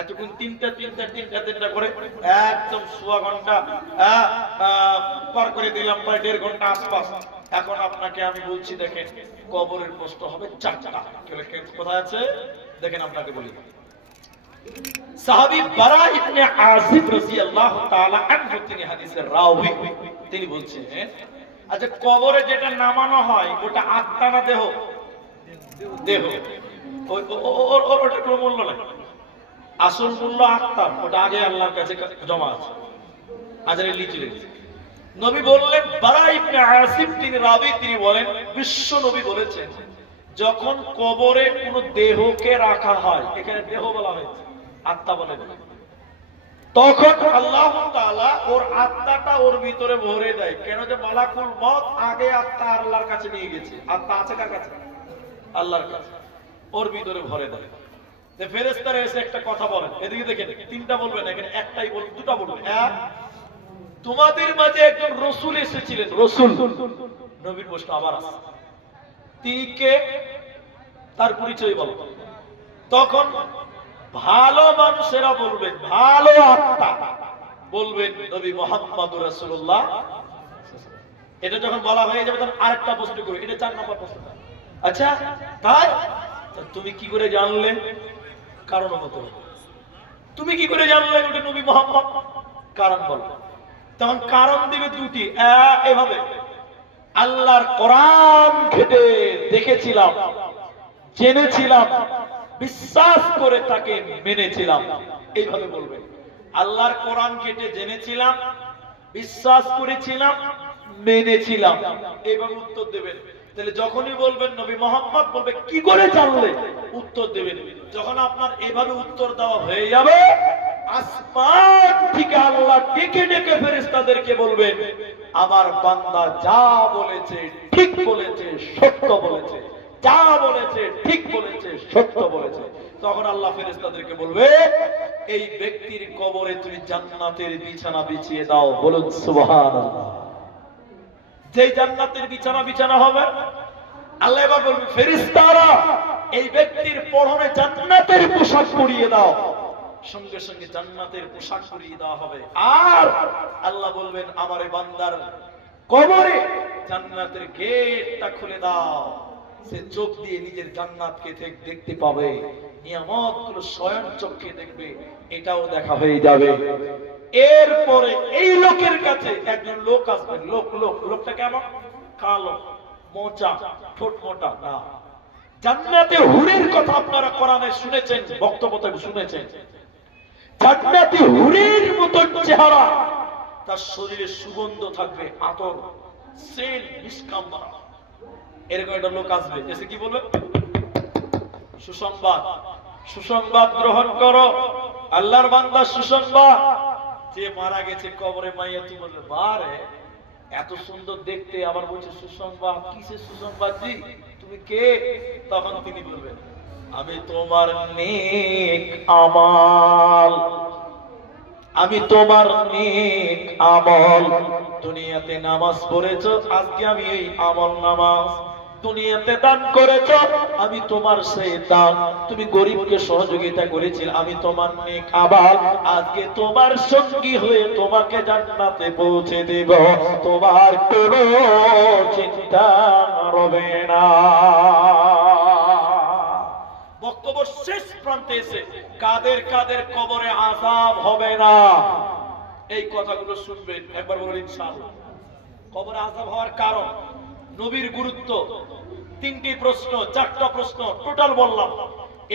এতক্ষণ তিনটা করে একদম সোয়া ঘন্টা পার করে দিলাম, প্রায় 1.5 ঘন্টা আশপাশ। এখন আপনাকে আমি বলছি, দেখেন কবরের প্রশ্ন হবে চারটা। কোথায় আছে দেখেন, আপনাকে বলি। সাহাবী বারা ইবনে আযিব রাদিয়াল্লাহু তাআলা আনহু, তিনি হাদিসের রাওয়ী, তিনি বলছেন, আচ্ছা কবরে যেটা নামানো হয় ওটা আত্মা না দেহ? দেহ। ওটা কোনো মূল্য নাই, আসল মূল্য আত্মা। ওটা আগে আল্লাহর কাছে জমা আছে, আজরে লিখে রেখেছে। নবী বললেন, বারা ইবনে আযিব তিনি রাবী, তিনি বলেন বিশ্ব নবী বলেছেন, যখন কবরে কোনো দেহকে রাখা হয়, এখানে দেহ বলা হয়েছে, আত্মা বলেন, তখন আল্লাহ তাআলা ওর আত্মাটা ওর ভিতরে ভরে দেয়। কেন? যে মালাকুল মউত আগে আত্মা আল্লাহর কাছে নিয়ে গেছে। আত্মা আছে কার কাছে? আল্লাহর কাছে। ওর ভিতরে ভরে দেয়। যে ফেরেশতারা এসে একটা কথা বলেন, এদিকে দেখেন, তিনটা বলবেন, এখানে একটাই বলবেন, দুটো বলবেন। এক, তোমাদের মাঝে একজন রাসূল এসেছিলেন। রাসূল নবীর প্রশ্ন আবার আছে, তিনি কে? তার পরিচয় বলো। তখন ভালো মানুষেরা বলবেন, ভালো আত্মা বলবেন নবী মুহাম্মদুর রাসূলুল্লাহ। এটা যখন বলা হয়ে যাবে তখন আরেকটা প্রশ্ন করবে, এটা 4 নম্বর প্রশ্ন। আচ্ছা তাই তুমি কি করে জানলে? কারণ হতো, তুমি কি করে জানলে ওটা নবী মুহাম্মদ? কারণ বলো। তখন কারণ দিবে দুটি। এভাবে, আল্লাহর কোরআন ঘেটে দেখেছিলাম, জেনেছিলাম, বিশ্বাস করে তাকে মেনেছিলাম। এইভাবে বলবেন, আল্লাহর কোরআন ঘেটে জেনেছিলাম, বিশ্বাস করেছিলাম, মেনেছিলাম। এইভাবে উত্তর দেবেন। তাহলে যখনই বলবেন নবী মুহাম্মদ, বলবে কি করে জানলে? উত্তর দেবেন। যখন আপনার এভাবে উত্তর দেওয়া হয়ে যাবে, আসমান থেকে আল্লাহ ডেকে ডেকে ফেরেশতাদেরকে বলবেন, আমার বান্দা যা বলেছে ঠিক বলেছে, সত্য বলেছে, যা বলেছে ঠিক বলেছে, সত্য বলেছে। তখন আল্লাহ ফেরেশতাদেরকে বলবে, এই ব্যক্তির কবরে তুমি জান্নাতের বিছানা বিছিয়ে দাও। বলুন সুবহানাল্লাহ। যেই জান্নাতের বিছানা বিছানা হবে, আল্লাহ এবার বলবে, ফেরেশতারা এই ব্যক্তির পরনে জান্নাতের পোশাক পরিয়ে দাও। সঙ্গে সঙ্গে জান্নাতের পোশাক পরিয়ে দেওয়া হবে। আর আল্লাহ বলবেন, আমার এই বান্দার কবরে জান্নাতের গেটটা খুলে দাও। সে চোখ দিয়ে নিজের জান্নাতকে দেখতে পাবে, নিয়ামতগুলো স্বয়ং চোখে দেখবে, এটাও দেখা হয়ে যাবে। এরপরে এই লোকের কাছে একজন লোক আসবে। লোকটা কেমন? কালো, মোচা, ঠোঁট মোটা না। জান্নাতে হুরের কথা আপনারা কোরআনে শুনেছেন, বক্তব্যতে শুনেছেন। জান্নাতি হুরের মতন চেহারা, তার শরীরে সুগন্ধ থাকবে, আতর, সেন্ট, মিসকাম্বা। এরকম একটা লোক আসবে, এসে কি বলবে? সুসংবাদ, সুসংবাদ গ্রহণ করো, আল্লাহর বান্দা, সুসংবাদ। যে মারা গেছে কবরে মাইয়া, তুমি বলবে, বারে এত সুন্দর দেখতে, আবার বলছে সুসংবাদ। কিসের সুসংবাদ জি? তুমি কে? তখন তিনি বলবেন, আমি তোমার নেক আমল, আমি তোমার নেক আমল। দুনিয়াতে নামাজ পড়েছো, আজকে আমি এই আমল নামাজ। দুনিয়াতে দান করেছো, আমি তোমার সেই দান। তুমি গরিবকে সহযোগিতা করেছিলে, আমি তোমার নেক আমল। আজকে তোমার সঙ্গী হয়ে তোমাকে জান্নাতে পৌঁছে দেব, তোমার কোনো চিন্তা রবে না। বক্তব্য শেষ প্রান্তে এসে কাদের কাদের কবরে আযাব হবে না, এই কথাগুলো শুনবেন। একবার বলুন ইনশাআল্লাহ। কবরে আযাব হওয়ার কারণ, নবীর গুরুত্ব, তিনটি প্রশ্ন, চারটা প্রশ্ন টোটাল বললাম।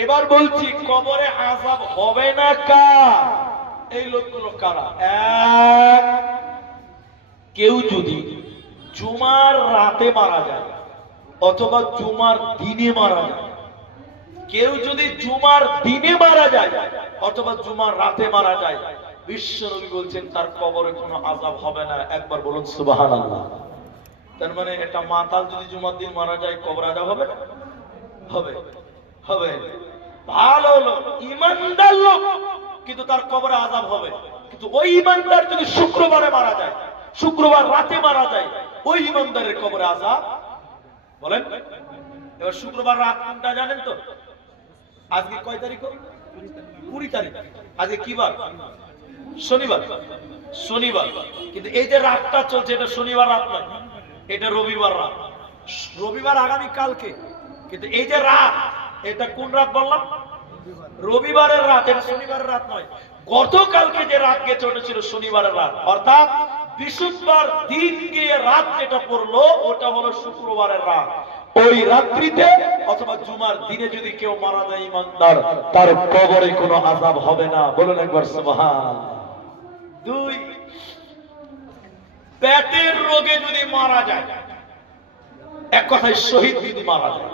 এবার বলছি কবরে আযাব হবে না কার? এই লোকগুলো কারা? এক, কেউ যদি জুমার রাতে মারা যায় অথবা জুমার দিনে মারা যায়, কেউ যদি জুমার দিনে মারা যায় অথবা জুমার রাতে মারা যায়, বিশ্বনবী বলছেন তার কবরে কোনো আযাব হবে না। একবার বলুন সুবহানাল্লাহ। তার মানে একটা মাতাল যদি জুমার দিন মারা যায় কবরে আযাব হবে না? হবে, হবে। ভালো লোক, ইমানদার লোক, কিন্তু তার কবরে আযাব হবে। কিন্তু ওই ইমানদার যদি শুক্রবারে মারা যায়, শুক্রবার রাতে মারা যায়, ওই ইমানদারের কবরে আযাব বলেন। এবার শুক্রবার রাত কোনটা জানেন তো? আজকে কয় তারিখ? 20 তারিখ। আজকে কি বার? শনিবার। শনিবার। কিন্তু এই যে রাতটা চলছে এটা শনিবার রাত নয়, এটা রবিবার রাত। রবিবার আগামী কালকে, কিন্তু এই যে রাত এটা কোন রাত বললাম? রবিবারের রাত, এটা শনিবারের রাত নয়। গতকালকে যে রাত গেছে ওটা ছিল শনিবারের রাত, অর্থাৎ বৃহস্পতিবার দিন গিয়ে রাত যেটা পড়লো ওটা হলো শুক্রবারের রাত। ওই রাত্রিতে অথবা জুমার দিনে যদি কেউ মারা যায় ইমানদার, তার কবরে কোনো আযাব হবে না। বলুন একবার সুবহান। দুই, পেটের রোগে যদি মারা যায়, এক কথায় শহীদ যদি মারা যায়,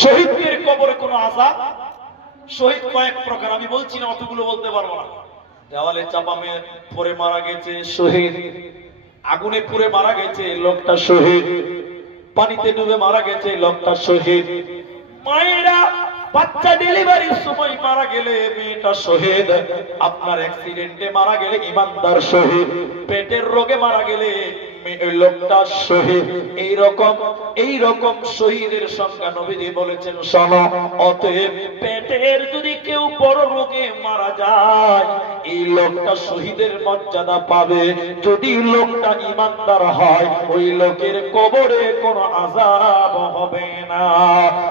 শহীদের কবরে কোনো আযাব? শহীদ কয়েক প্রকার, আমি বলছি না, অতগুলো বলতে পারবো না। দেওয়ালে চাপা পড়ে মারা গেছে শহীদ, আগুনে পুড়ে মারা গেছে লোকটা শহীদ, পানিতে ডুবে মারা গেছে লোকটা শহীদ, মায়েরা বাচ্চা ডেলিভারির সময় মারা গেলে মেয়েটা শহীদ, আপনার অ্যাক্সিডেন্টে মারা গেলে ইমানদার শহীদ, পেটের রোগে মারা গেলে লোকটা শহীদ। এইরকম শহীদের সংখ্যা নবীজি বলেছেন শোনো। অতএব পেটের যদি কেউ বড় রোগে মারা যায়, এই লোকটা শহীদের মর্যাদা পাবে। যদি লোকটা ইমানদার হয়, ওই লোকের কবরে কোনো আযাব হবে না।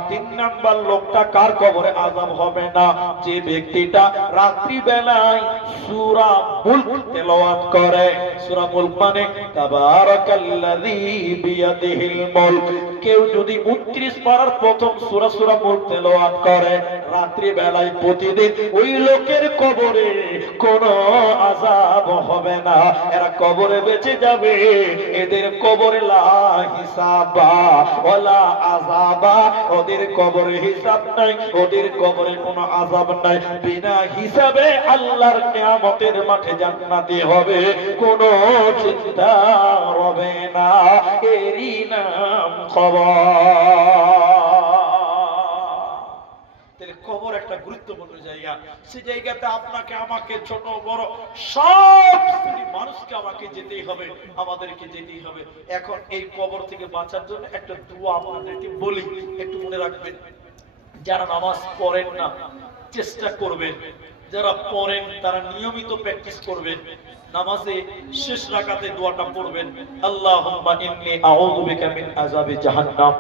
3 নাম্বার লোকটা কার কবরে আযাব হবে না? যে ব্যক্তিটা রাত্রি বেলায় সূরা মুলক তেলাওয়াত করে। সূরা মুলক মানে তাবারাকাল্লাযী বিয়াদিহিল মুলক। কেউ যদি 29 পারার প্রথম সূরা মুলক তেলাওয়াত করে রাত্রি বেলায় প্রতিদিন, ওই লোকের কবরে কোনো আযাব হবে না। এরা কবরে বেঁচে যাবে, এদের কবরে লা হিসাবা ওয়ালা আযাবা। ওদের কবরে হিসাব নাই, ওদের কবরে কোনো আযাব নাই। বিনা হিসাবে আল্লাহর কিয়ামতের মাঠে জান্নাতি হবে, কোনো চিন্তা হবে না। এরই নাম কবর। কবর একটা গুরুত্বপূর্ণ জায়গা। সেই জায়গাতে আপনাকে আমাকে ছোট বড় সব শ্রেণীর মানুষকে আমাকে যেতেই হবে, আমাদেরকে যেতেই হবে। এখন এই কবর থেকে বাঁচার জন্য একটা দোয়া আপনাদেরকে বলি, একটু মনে রাখবেন। যারা নামাজ পড়েন না চেষ্টা করবেন, যারা পড়েন তারা নিয়মিত প্র্যাকটিস করবেন। নামাজে শেষ রাকাতে দোয়াটা পড়বেন, আল্লাহুম্মা ইন্নী আউযু বিকা মিন আযাবি জাহান্নাম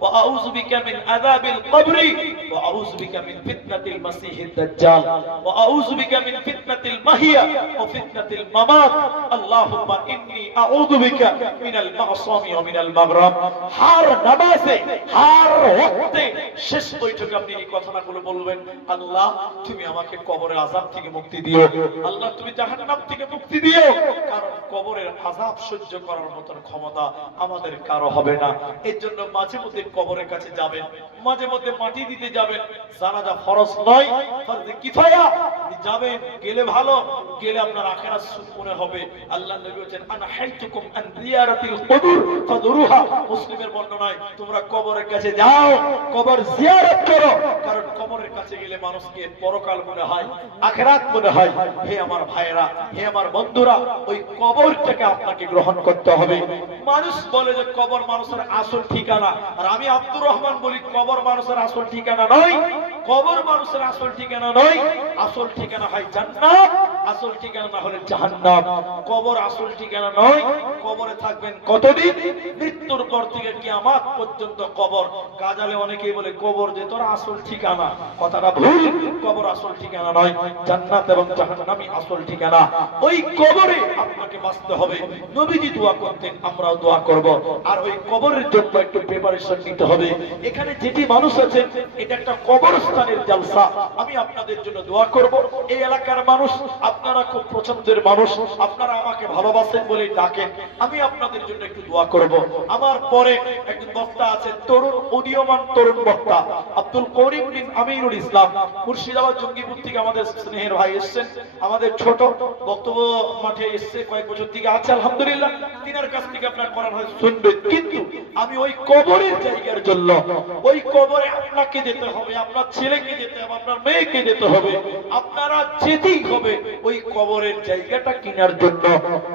ওয়া আউযু বিকা মিন আযাবিল কবরি ওয়া আউযু বিকা মিন ফিতনাতিল মাসিহিদ দাজ্জাল ওয়া আউযু বিকা মিন ফিতনাতিল মাহিয়া ওয়া ফিতনাতিল মামাত। আল্লাহুম্মা ইন্নী আউযু বিকা মিনাল মা'সামি ওয়া মিনাল মাগরাম। হার নামাজে, হার ওয়াক্তে শেষ বৈঠকে আপনি এই কথাগুলো বলবেন, আল্লাহ তুমি আমাকে কবরের আযাব থেকে মুক্তি দিও, আল্লাহ তুমি জাহান্নাম থেকে মুক্তি দিও। কারণ কবরের আযাব সহ্য করার মতন ক্ষমতা আমাদের কারো হবে না। এর জন্য মাঝে মধ্যে কবরের কাছে যাবেন, মাঝে মধ্যে মাটি দিতে যাবেন। জানাজা ফরজ নয়, ফরজে কিফায়া। যাবেন, গেলে ভালো, গেলে আপনার আখিরাত সুখময় হবে। আল্লাহ নবী বলেছেন আনা হাইতুকুম আন জিয়ারাতিল কুবুর ফাদুরুহা। মুসলিমের বর্ণনায় তোমরা কবরের কাছে যাও, কবর জিয়ারত করো। কারণ কবরের কাছে গেলে মানুষকে পরকাল মনে হয়, আখিরাত মনে হয়। হে আমার ভাইয়েরা, হে আমার বন্ধুরা, ওই কবরটাকে আপনাকে গ্রহণ করতে হবে। মানুষ বলে যে কবর মানুষের আসল ঠিকানা, আর আমি আব্দুর রহমান বলি কবর মানুষের আসল ঠিকানা নয়। কবর মানুষের আসল ঠিকানা নয়, আসল ঠিকানা হয় জান্নাত। আসল ঠিকানা না হলে জাহান্নাম। কবর আসল ঠিকানা নয়। কবরে থাকবেন কতদিন? মৃত্যুর পর থেকে কিয়ামত পর্যন্ত কবর। গাজালে অনেকেই বলে কবর যে তোর আসল ঠিকানা, কথাটা ভুল। কবর আসল ঠিকানা নয়, জান্নাত এবং জাহান্নামই আসল ঠিকানা। ওই কবরে আপনাকে বাঁচতে হবে। নবীজি দোয়া করতেন, আমরাও দোয়া করব। আর ওই কবরের জন্য একটু প্রিপারেশন নিতে হবে। এখানে যেটি মানুষ আছেন, এটা একটা কবরস্থানের জালসা। আমি আপনাদের জন্য দোয়া করব। এই এলাকার মানুষ, আপনারা খুব পছন্দের মানুষ, আপনারা আমাকে ভালোবাসেন বলেই ডাকেন। আমি আপনাদের জন্য একটু দোয়া করব। আমার পরে একজন বক্তা আছে, তরুণ উদীয়মান তরুণ বক্তা আব্দুল করিম বিন আমিরুল ইসলাম, মুর্শিদাবাদ জঙ্গিপুর থেকে আমাদের স্নেহের ভাই এসেছেন। আমাদের ছোট বক্তব্য মাঠে এসছে, কয়েক বছর থেকে আছে আলহামদুলিল্লাহ। তিনার কাছ থেকে আপনার করার হয় শুনবেন। কিন্তু আমি ওই কবরের জায়গার জন্য, ওই কবরে আপনাকে যেতে হবে, আপনার ছেলেকে যেতে হবে, আপনার মেয়েকে যেতে হবে, আপনারা যেতেই হবে ওই কবরের জায়গাটা কেনার জন্য,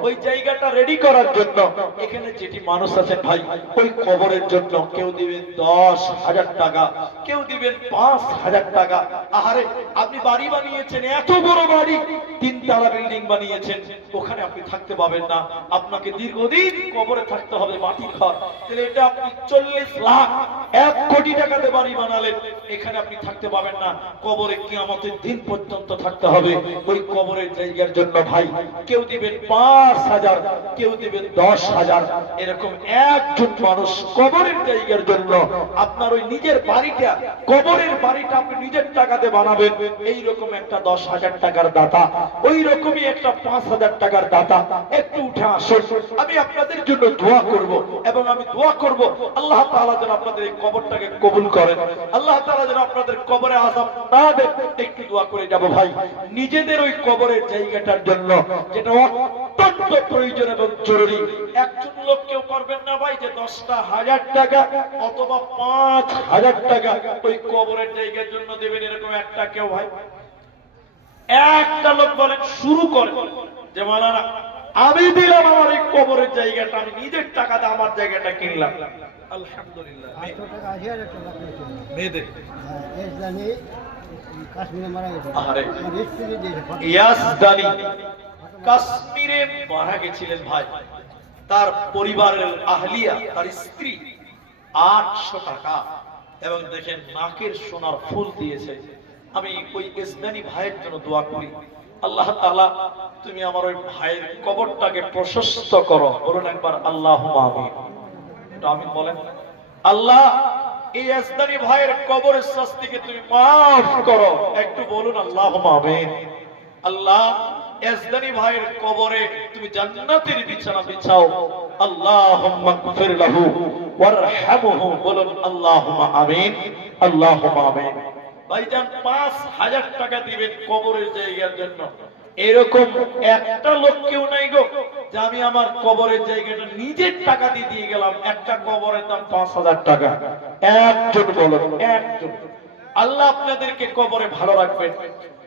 ওই জায়গাটা রেডি করার জন্য। এখানে যেটি মানুষ আছেন ভাই, ওই কবরের জন্য কেউ দিবেন 10,000 টাকা, কেউ দিবেন 5,000 টাকা। আহারে, আপনি বাড়ি বানিয়েছেন, এত বড় বাড়ি, 3 তলা বিল্ডিং বানিয়েছেন, ওখানে আপনি থাকতে পাবেন না। আপনাকে দীর্ঘদিন কবরে থাকতে হবে, মাটির ঘর। তাহলে এটা আপনি 40 লাখ 1 কোটি টাকাতে বাড়ি বানালেন, এখানে আপনি থাকতে পাবেন না। কবরে কিয়ামতের দিন পর্যন্ত থাকতে হবে। ওই কবরের জায়গার জন্য ভাই কেউ দিবেন 5,000, কেউ দিবেন 10,000। এরকম একজন মানুষ কবরের জায়গার জন্য, আপনার ওই নিজের বাড়িটা, কবরের বাড়িটা আপনি নিজের টাকাতে বানাবেন, এইরকম একটা 10,000 টাকার দাতা, ওই রকমই একটা 5,000 টাকার দাতা একটু উঠে আসুন। আমি আপনাদের জন্য দোয়া করব, এবং আমি দোয়া করব আল্লাহ তাআলা যেন আপনাদের এই কবরটাকে কবুল করেন, আল্লাহ তাআলা যেন আপনাদের কবরে আযাব না দেন। একটু দোয়া করে যাব ভাই, নিজেদের ওই কবরের জায়গাটার জন্য, যেটা অত্যন্ত প্রয়োজন এবং জরুরি। একজন লোক কেউ পারবেন না ভাই যে 10,000 টাকা অথবা 5,000 টাকা ওই কবরের জায়গার জন্য দেবেন, এরকম একটা কেউ ভাই, একটা লোক বলেন শুরু করে যে মাওলানা আমি দিলাম আমার এই কবরের জায়গাটা, আমি নিজের টাকাতে আমার জায়গাটা কিনলাম। আলহামদুলিল্লাহ। মেয়েদের কাশ্মীরে মারা গেছে। আহারে, স্ত্রী দিয়েছে। ইয়াসদানি কাশ্মীরে মারা গেছিলেন ভাই। তার পরিবারের আহলিয়া, তার স্ত্রী 800 টাকা এবং দেখেন নাকের সোনার ফুল দিয়েছে। আমি ওই ইসলামী ভাইয়ের জন্য দোয়া করি, আল্লাহ তাআলা তুমি আমার ওই ভাইয়ের কবরটাকে প্রশস্ত করো। বলুন একবার আল্লাহুম্মা আমিন। একটু আমিন বলেন। আল্লাহ এই ইসলামী ভাইয়ের কবরের শাস্তিকে তুমি মাফ করো। একটু বলুন আল্লাহুম্মা আমিন। আল্লাহ ইসলামী ভাইয়ের কবরে তুমি জান্নাতের বিছানা বিছাও। আল্লাহুম্মা গফির লাহু ওয়ারহামহু। বলুন আল্লাহুম্মা আমিন, আল্লাহুম্মা আমিন। ভাইজান 5,000 টাকা দিবেন কবরের জায়গার জন্য। এরকম একটা লোক কেউ নাই গো যে আমি আমার কবরের জায়গাটা নিজের টাকা দিয়ে দিয়ে গেলাম। একটা কবরের দাম 5,000 টাকা। একজন বলুন, একজন। আল্লাহ আপনাদেরকে কবরে ভালো রাখবেন,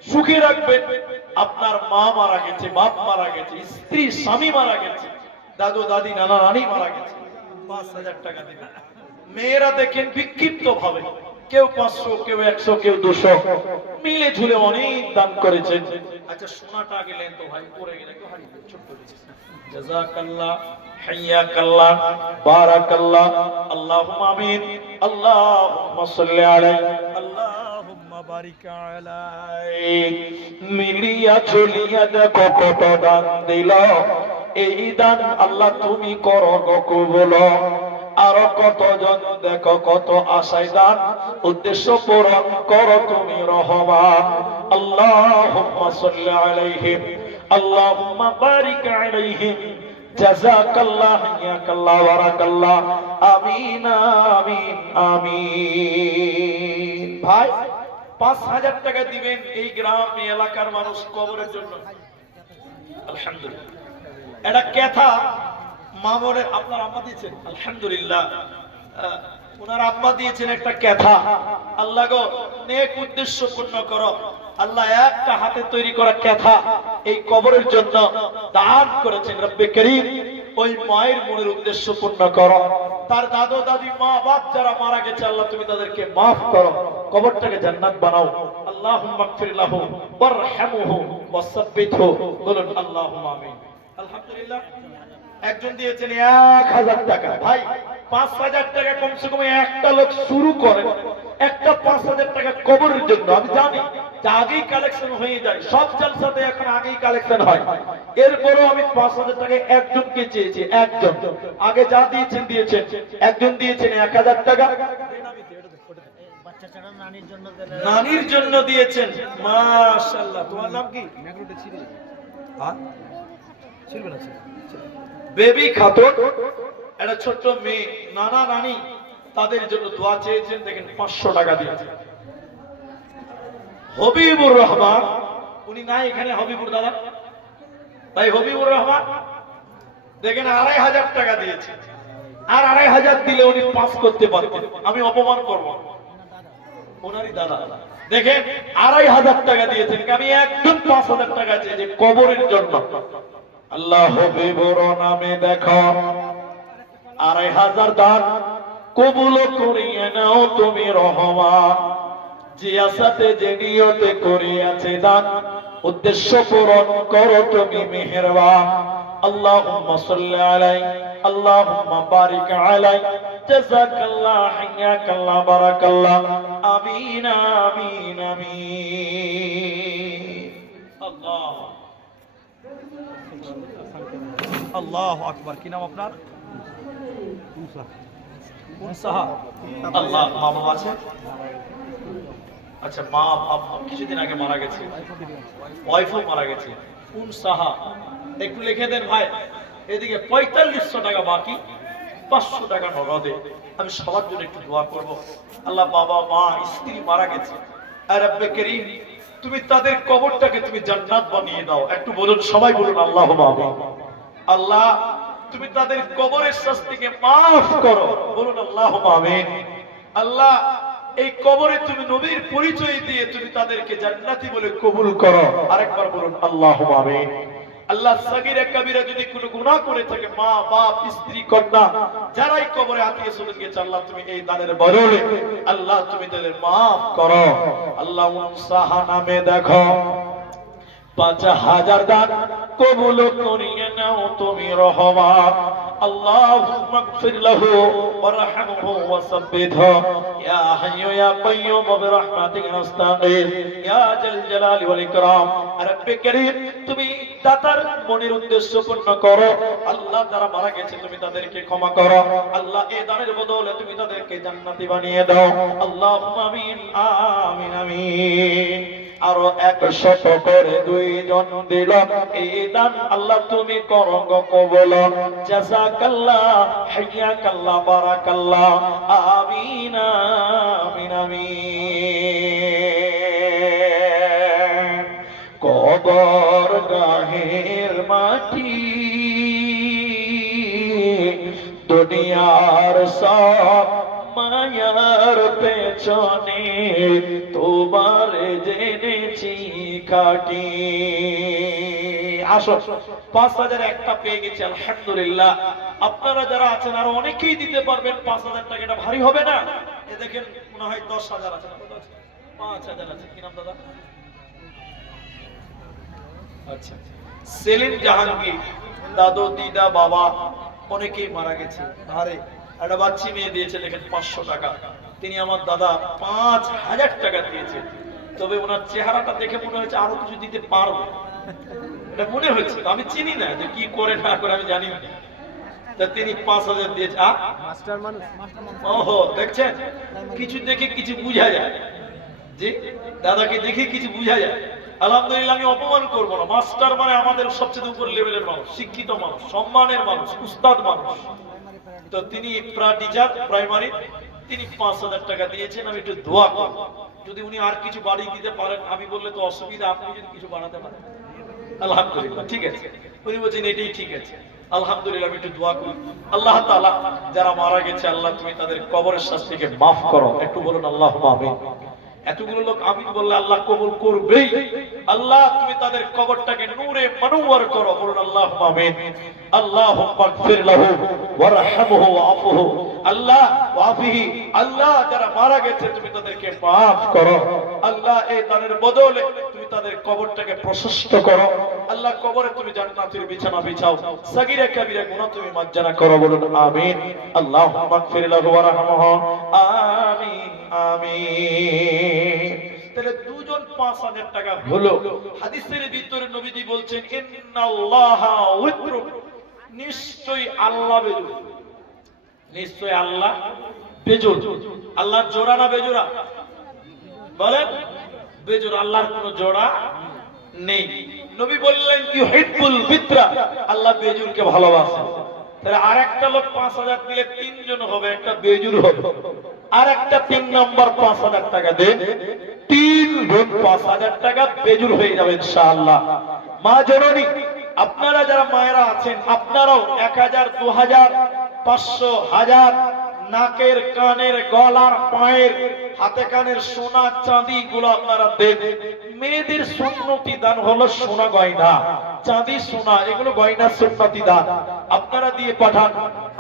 সুখে রাখবেন। আপনার মা মারা গেছে, বাপ মারা গেছে, স্ত্রী স্বামী মারা গেছে, দাদু দাদি নানা নানি মারা গেছে, 5,000 টাকা দিবেন। মেয়েরা দেখেন বিক্ষিপ্ত ভাবে, কেউ 500, কেউ 100, কেউ 200 মিলে ঝুলে অনেক দান করেছেন। আচ্ছা সোনাটা গেলেন তো ভাই, পরে গেলে একটু হারিয়ে ছোট্ট জাযাকাল্লাহ, হাইয়াকাল্লাহ, বারাকাল্লাহ, আল্লাহুম্মা আমিন, আল্লাহুম্মা সাল্লি আলাইহি, আল্লাহুম্মা বারিক আলাইহি। মিলিয়া ঝুলিয়া দেখো কত দান দিল, এই দান আল্লাহ তুমি করো গো কবুল। আরো কতজন দেখো কত আশায় দান, উদ্দেশ্য পূরণ করো তুমি রহমান। আল্লাহুম্মা সাল্লি আলাইহিম, আল্লাহুম্মা বারিক আলাইহিম, জাযাকাল্লাহ, হাইয়াকাল্লাহ, বারাকাল্লাহ, আমিন আমিন আমিন। ভাই 5,000 টাকা দিবেন এই গ্রাম এলাকার মানুষ কবরের জন্য। আলহামদুলিল্লাহ। এটা কথা মামনের আপনার আম্মা দিয়েছেন, আলহামদুলিল্লাহ। ওনার আম্মা দিয়েছেন একটা কথা। আল্লাহ গো নেক উদ্দেশ্য পূর্ণ করো। আল্লাহ একটা হাতে তৈরি করা কথা এই কবরের জন্য দান করেছেন। রব্বে করিম ওই মায়ের মনের উদ্দেশ্য পূর্ণ করো, তার দাদু দাদি মা বাপ যারা মারা গেছে আল্লাহ তুমি তাদেরকে মাফ করো, কবরটাকে জান্নাত বানাও। আল্লাহুম্মা গফির লাহু ওয়ারহামহু ওয়াসাব্বিতহু, বলুন আল্লাহুম্মা আমিন। আলহামদুলিল্লাহ। একজন দিয়েছেন 1000 টাকা। ভাই 5000 টাকা কমসে কম একটা লোক শুরু করে, একটা 5000 টাকা কবরের জন্য। আমি জানি যে আগেই কালেকশন হয়ে যায়, সব জালসাতে এখন আগেই কালেকশন হয়। এরপরও আমি 5000 টাকা একজনকে চেয়েছি, একজন আগে যা দিয়েছেন দিয়েছেন, একজন দিয়েছেন 1000 টাকা বাচ্চা ছাড়া নানির জন্য নানির জন্য দিয়েছেন। মাশাআল্লাহ। তোমার নাম কি? হ্যাঁ, বেবি খাতুন, একটা ছোট্ট মেয়ে, নানা নানি তাদের জন্য দোয়া চেয়েছেন, দেখেন 500 টাকা দিয়েছেন। হবিবুর রহমান, উনি নাই এখানে, হবিবুর দাদা ভাই, হবিবুর রহমান দেখেন 2500 টাকা দিয়েছে। আর 2500 দিলে উনি পাস করতে পারতেন, আমি অপমান করব না। ওনারই দাদা দেখেন 2500 টাকা দিয়েছেন। আমি একদম 5000 টাকা চেয়েছি কবরের জন্য। আল্লাহ হবিবুর নামে দেখো 2500 দান কবুল করিয়ে নাও তুমি রহমান। যে আশাতে যে নিয়তে করিয়াছে দান, উদ্দেশ্য পূরণ করো তুমি মেহেরবান। আল্লাহুম্মা সাল্লি আলাইহি, আল্লাহুম্মা বারিক আলাইহি, জাযাকাল্লাহ, হাইয়াকাল্লাহ, বারাকাল্লাহ, আমিন আমিন আমিন। আল্লাহ আল্লাহু আকবার। কি নাম আপনার? উনসাহা। আল্লাহ, মা বাবা আছে? আচ্ছা, মা বাবা কিছুদিন আগে মারা গেছে, ওয়াইফও মারা গেছে। উনসাহা একটু লিখে দেন ভাই। এদিকে 4500 টাকা বাকি, 500 টাকা নগদে। আমি সবার জন্য একটু দোয়া করব। আল্লাহ, বাবা মা স্ত্রী মারা গেছে, আর রব্বে করিম তুমি তাদের কবরটাকে তুমি জান্নাত বানিয়ে দাও। একটু বলুন, সবাই বলুন আল্লাহুম্মা আমিন। আল্লাহ, তুমি তাদের কবরের শাস্তিকে মাফ করো, বলুন আল্লাহুম্মা আমিন। আল্লাহ, এই কবরে তুমি নবীর পরিচয় দিয়ে তুমি তাদেরকে জান্নাতি বলে কবুল করো। আরেকবার বলুন আল্লাহুম্মা আমিন। আল্লাহ, সাগীরা কাবীরা যদি কোনো গুনাহ করে থাকে, মা বাপ স্ত্রী কন্যা যারাই কবরে আত্মীয় স্বজন গেছে, আল্লাহ তুমি এই দানের বদলে আল্লাহ তুমি তাদের মাফ করো। আল্লাহ, উনসাহা নামে দেখো 5000 দান কবুল করিয়ে নাও তুমি রহমান। আল্লাহুম্মা গফির লাহু ওয়ারহামহু ওয়াসাব্বিতহু, ইয়া হাইয়্যু ইয়া কাইয়্যুম বিরহমাতিকা নাস্তাগীথ, ইয়া জাল জালালি ওয়াল ইকরাম। রব্বে কারীম, তুমি দাতার মনের উদ্দেশ্য পূর্ণ করো। আল্লাহ, যারা মারা গেছে তুমি তাদেরকে ক্ষমা করো। আল্লাহ, এই দানের বদলে তুমি তাদেরকে জান্নাতি বানিয়ে দাও। আল্লাহুম্মা আমিন আমিন আমিন। আরো 100 করে 2 জন দিল এই দান, আল্লাহ তুমি করো গো কবুল। জাযাকাল্লাহ, হাইয়াকাল্লাহ, বারাকাল্লাহ, আমিন আমিন আমিন। কবর গাহের মাটি দুনিয়ার সব মায়ার পেছনে তোমার জেনেছি খাটি। আসো, 5000 একটা পেয়ে গেছি, আলহামদুলিল্লাহ। আপনারা যারা আছেন আরো অনেকেই দিতে পারবেন। 5000 টাকাটা ভারী হবে না। এ দেখেন মনে হয় 10000 আছে, 5000 আছে। কি নাম দাদা? আচ্ছা, সেলিম জাহাঙ্গীর, দাদু দিদা বাবা অনেকেই মারা গেছে। আরে একটা বাচ্চি মেয়ে দিয়েছে, দেখেন 500 টাকা। তিনি আমার দাদা 5000 টাকা দিয়েছে। তবে ওনার চেহারাটা দেখে মনে হচ্ছে আরো কিছু দিতে পারবো, এটা মনে হচ্ছে। আমি চিনি না যে কি করে না করে, আমি জানি না। তা তিনি 5000 দিয়েছে। মাস্টার মানুষ, ওহো, দেখছেন, কিছু দেখে কিছু বোঝা যায়। জি, দাদাকে দেখে কিছু বোঝা যায়। আলহামদুলিল্লাহ, আমি অপমান করবো না। মাস্টার মানে আমাদের সবচেয়ে উপর লেভেলের মানুষ, শিক্ষিত মানুষ, সম্মানের মানুষ, উস্তাদ মানুষ। তো তিনি টিচার প্রাইমারি, তিনি 5000 টাকা দিয়েছেন। আমি একটু দোয়া করব, যদি উনি আর কিছু বাড়িয়ে দিতে পারেন। আমি বললে তো অসুবিধা, আপনি যদি কিছু বাড়াতে পারেন। আলহামদুলিল্লাহ, ঠিক আছে। উনি বলছেন এটাই ঠিক আছে। আলহামদুলিল্লাহ, আমি একটু দোয়া করি। আল্লাহ তাআলা যারা মারা গেছে, আল্লাহ তুমি তাদের কবরের শাস্তিকে মাফ করো। একটু বলুন আল্লাহুম্মা আমিন। এতগুলো লোক আমিন বললে আল্লাহ কবুল করবেই। আল্লাহ তুমি তাদের কবরটাকে নূরে নূরে মনোয়ার করো, বলুন আল্লাহুম্মা আমিন। আল্লাহুম্মা গফির লাহু ওয়ারহামহু ওয়াফুহু, আল্লাহ ওয়াফিহি, আল্লাহ যারা মারা গেছে তুমি তাদেরকে মাফ করো। আল্লাহ এই দানের বদলে তুমি তাদের কবরটাকে প্রশস্ত করো। আল্লাহ কবরে তুমি জান্নাতের বিছানা বিছাও, সাগীরা কাবীরা গুনাহ তুমি মার্জনা করো, বলুন আমিন। আল্লাহুম্মা গফির লাহু ওয়ারহামহু, আমিন আমিন। তাহলে দুজন 5000 টাকা হলো। হাদিসের ভিতরে নবীজি বলছেন ইন্নাল্লাহা উইত্রু, নিশ্চয়ই আল্লাহ বেজুর, নিশ্চয়ই আল্লাহ বেজুর। আল্লাহর জোড়া না বেজোড়া বলেন? বেজোড়, আল্লাহর কোনো জোড়া নেই। নবী বললেন ইউহিব্বুল বিত্রা, আল্লাহ বেজুরকে ভালোবাসেন। তাহলে আরেকটা লোক 5000 দিলে তিনজন হবে, একটা বেজুর হবে। আর একটা 3 নম্বর 5000 টাকা দেন, 3 গুণ 5000 টাকা বেজুর হয়ে যাবে ইনশাআল্লাহ। মা জননী, আপনারা যারা মায়েরা আছেন আপনারাও 1000, 2000, 500, 1000 নাকের, কানের, গলার, পায়ের, হাতে কানের সোনা চাঁদি গুলো আপনারা দেন। মেয়েদের সুন্নতি দান হলো সোনা গয়না, চাঁদি সোনা, এগুলো গয়না সুন্নতি দান আপনারা দিয়ে পাঠান।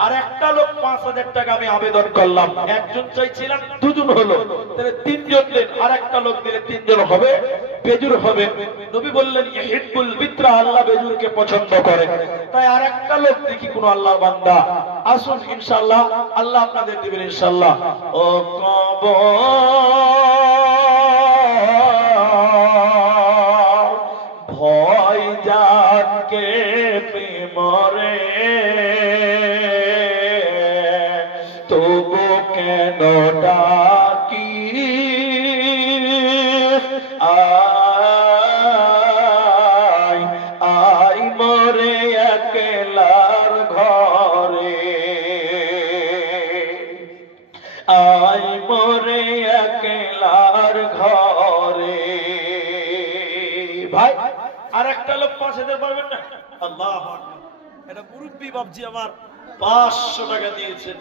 আর একটা লোক 5000 টাকা আমি আবেদন করলাম, একজন চাইছিলাম, দুজন হলো, তাহলে তিনজন দেন। আর একটা লোক দিলে তিনজন হবে, বেজুর হবে। নবী বললেন ইহিব্বুল বিত্রা, আল্লাহ বেজুরকে পছন্দ করে। তাই আর একটা লোক দেখি কোন আল্লাহর বান্দা আসুন, ইনশাআল্লাহ আল্লাহ আপনাদের দিবেন ইনশাআল্লাহ। ও কবর ভয় যাকে প্রেমরে, তবু কেন ডাকি আয় আয় মরে একলার ঘরে, আয় মরে একলার ঘরে। ভাই আর একটা লোক 5000 পারবেন না? আল্লাহ, এটা মুরব্বী বাবজি আমার 500 টাকা দিয়েছেন।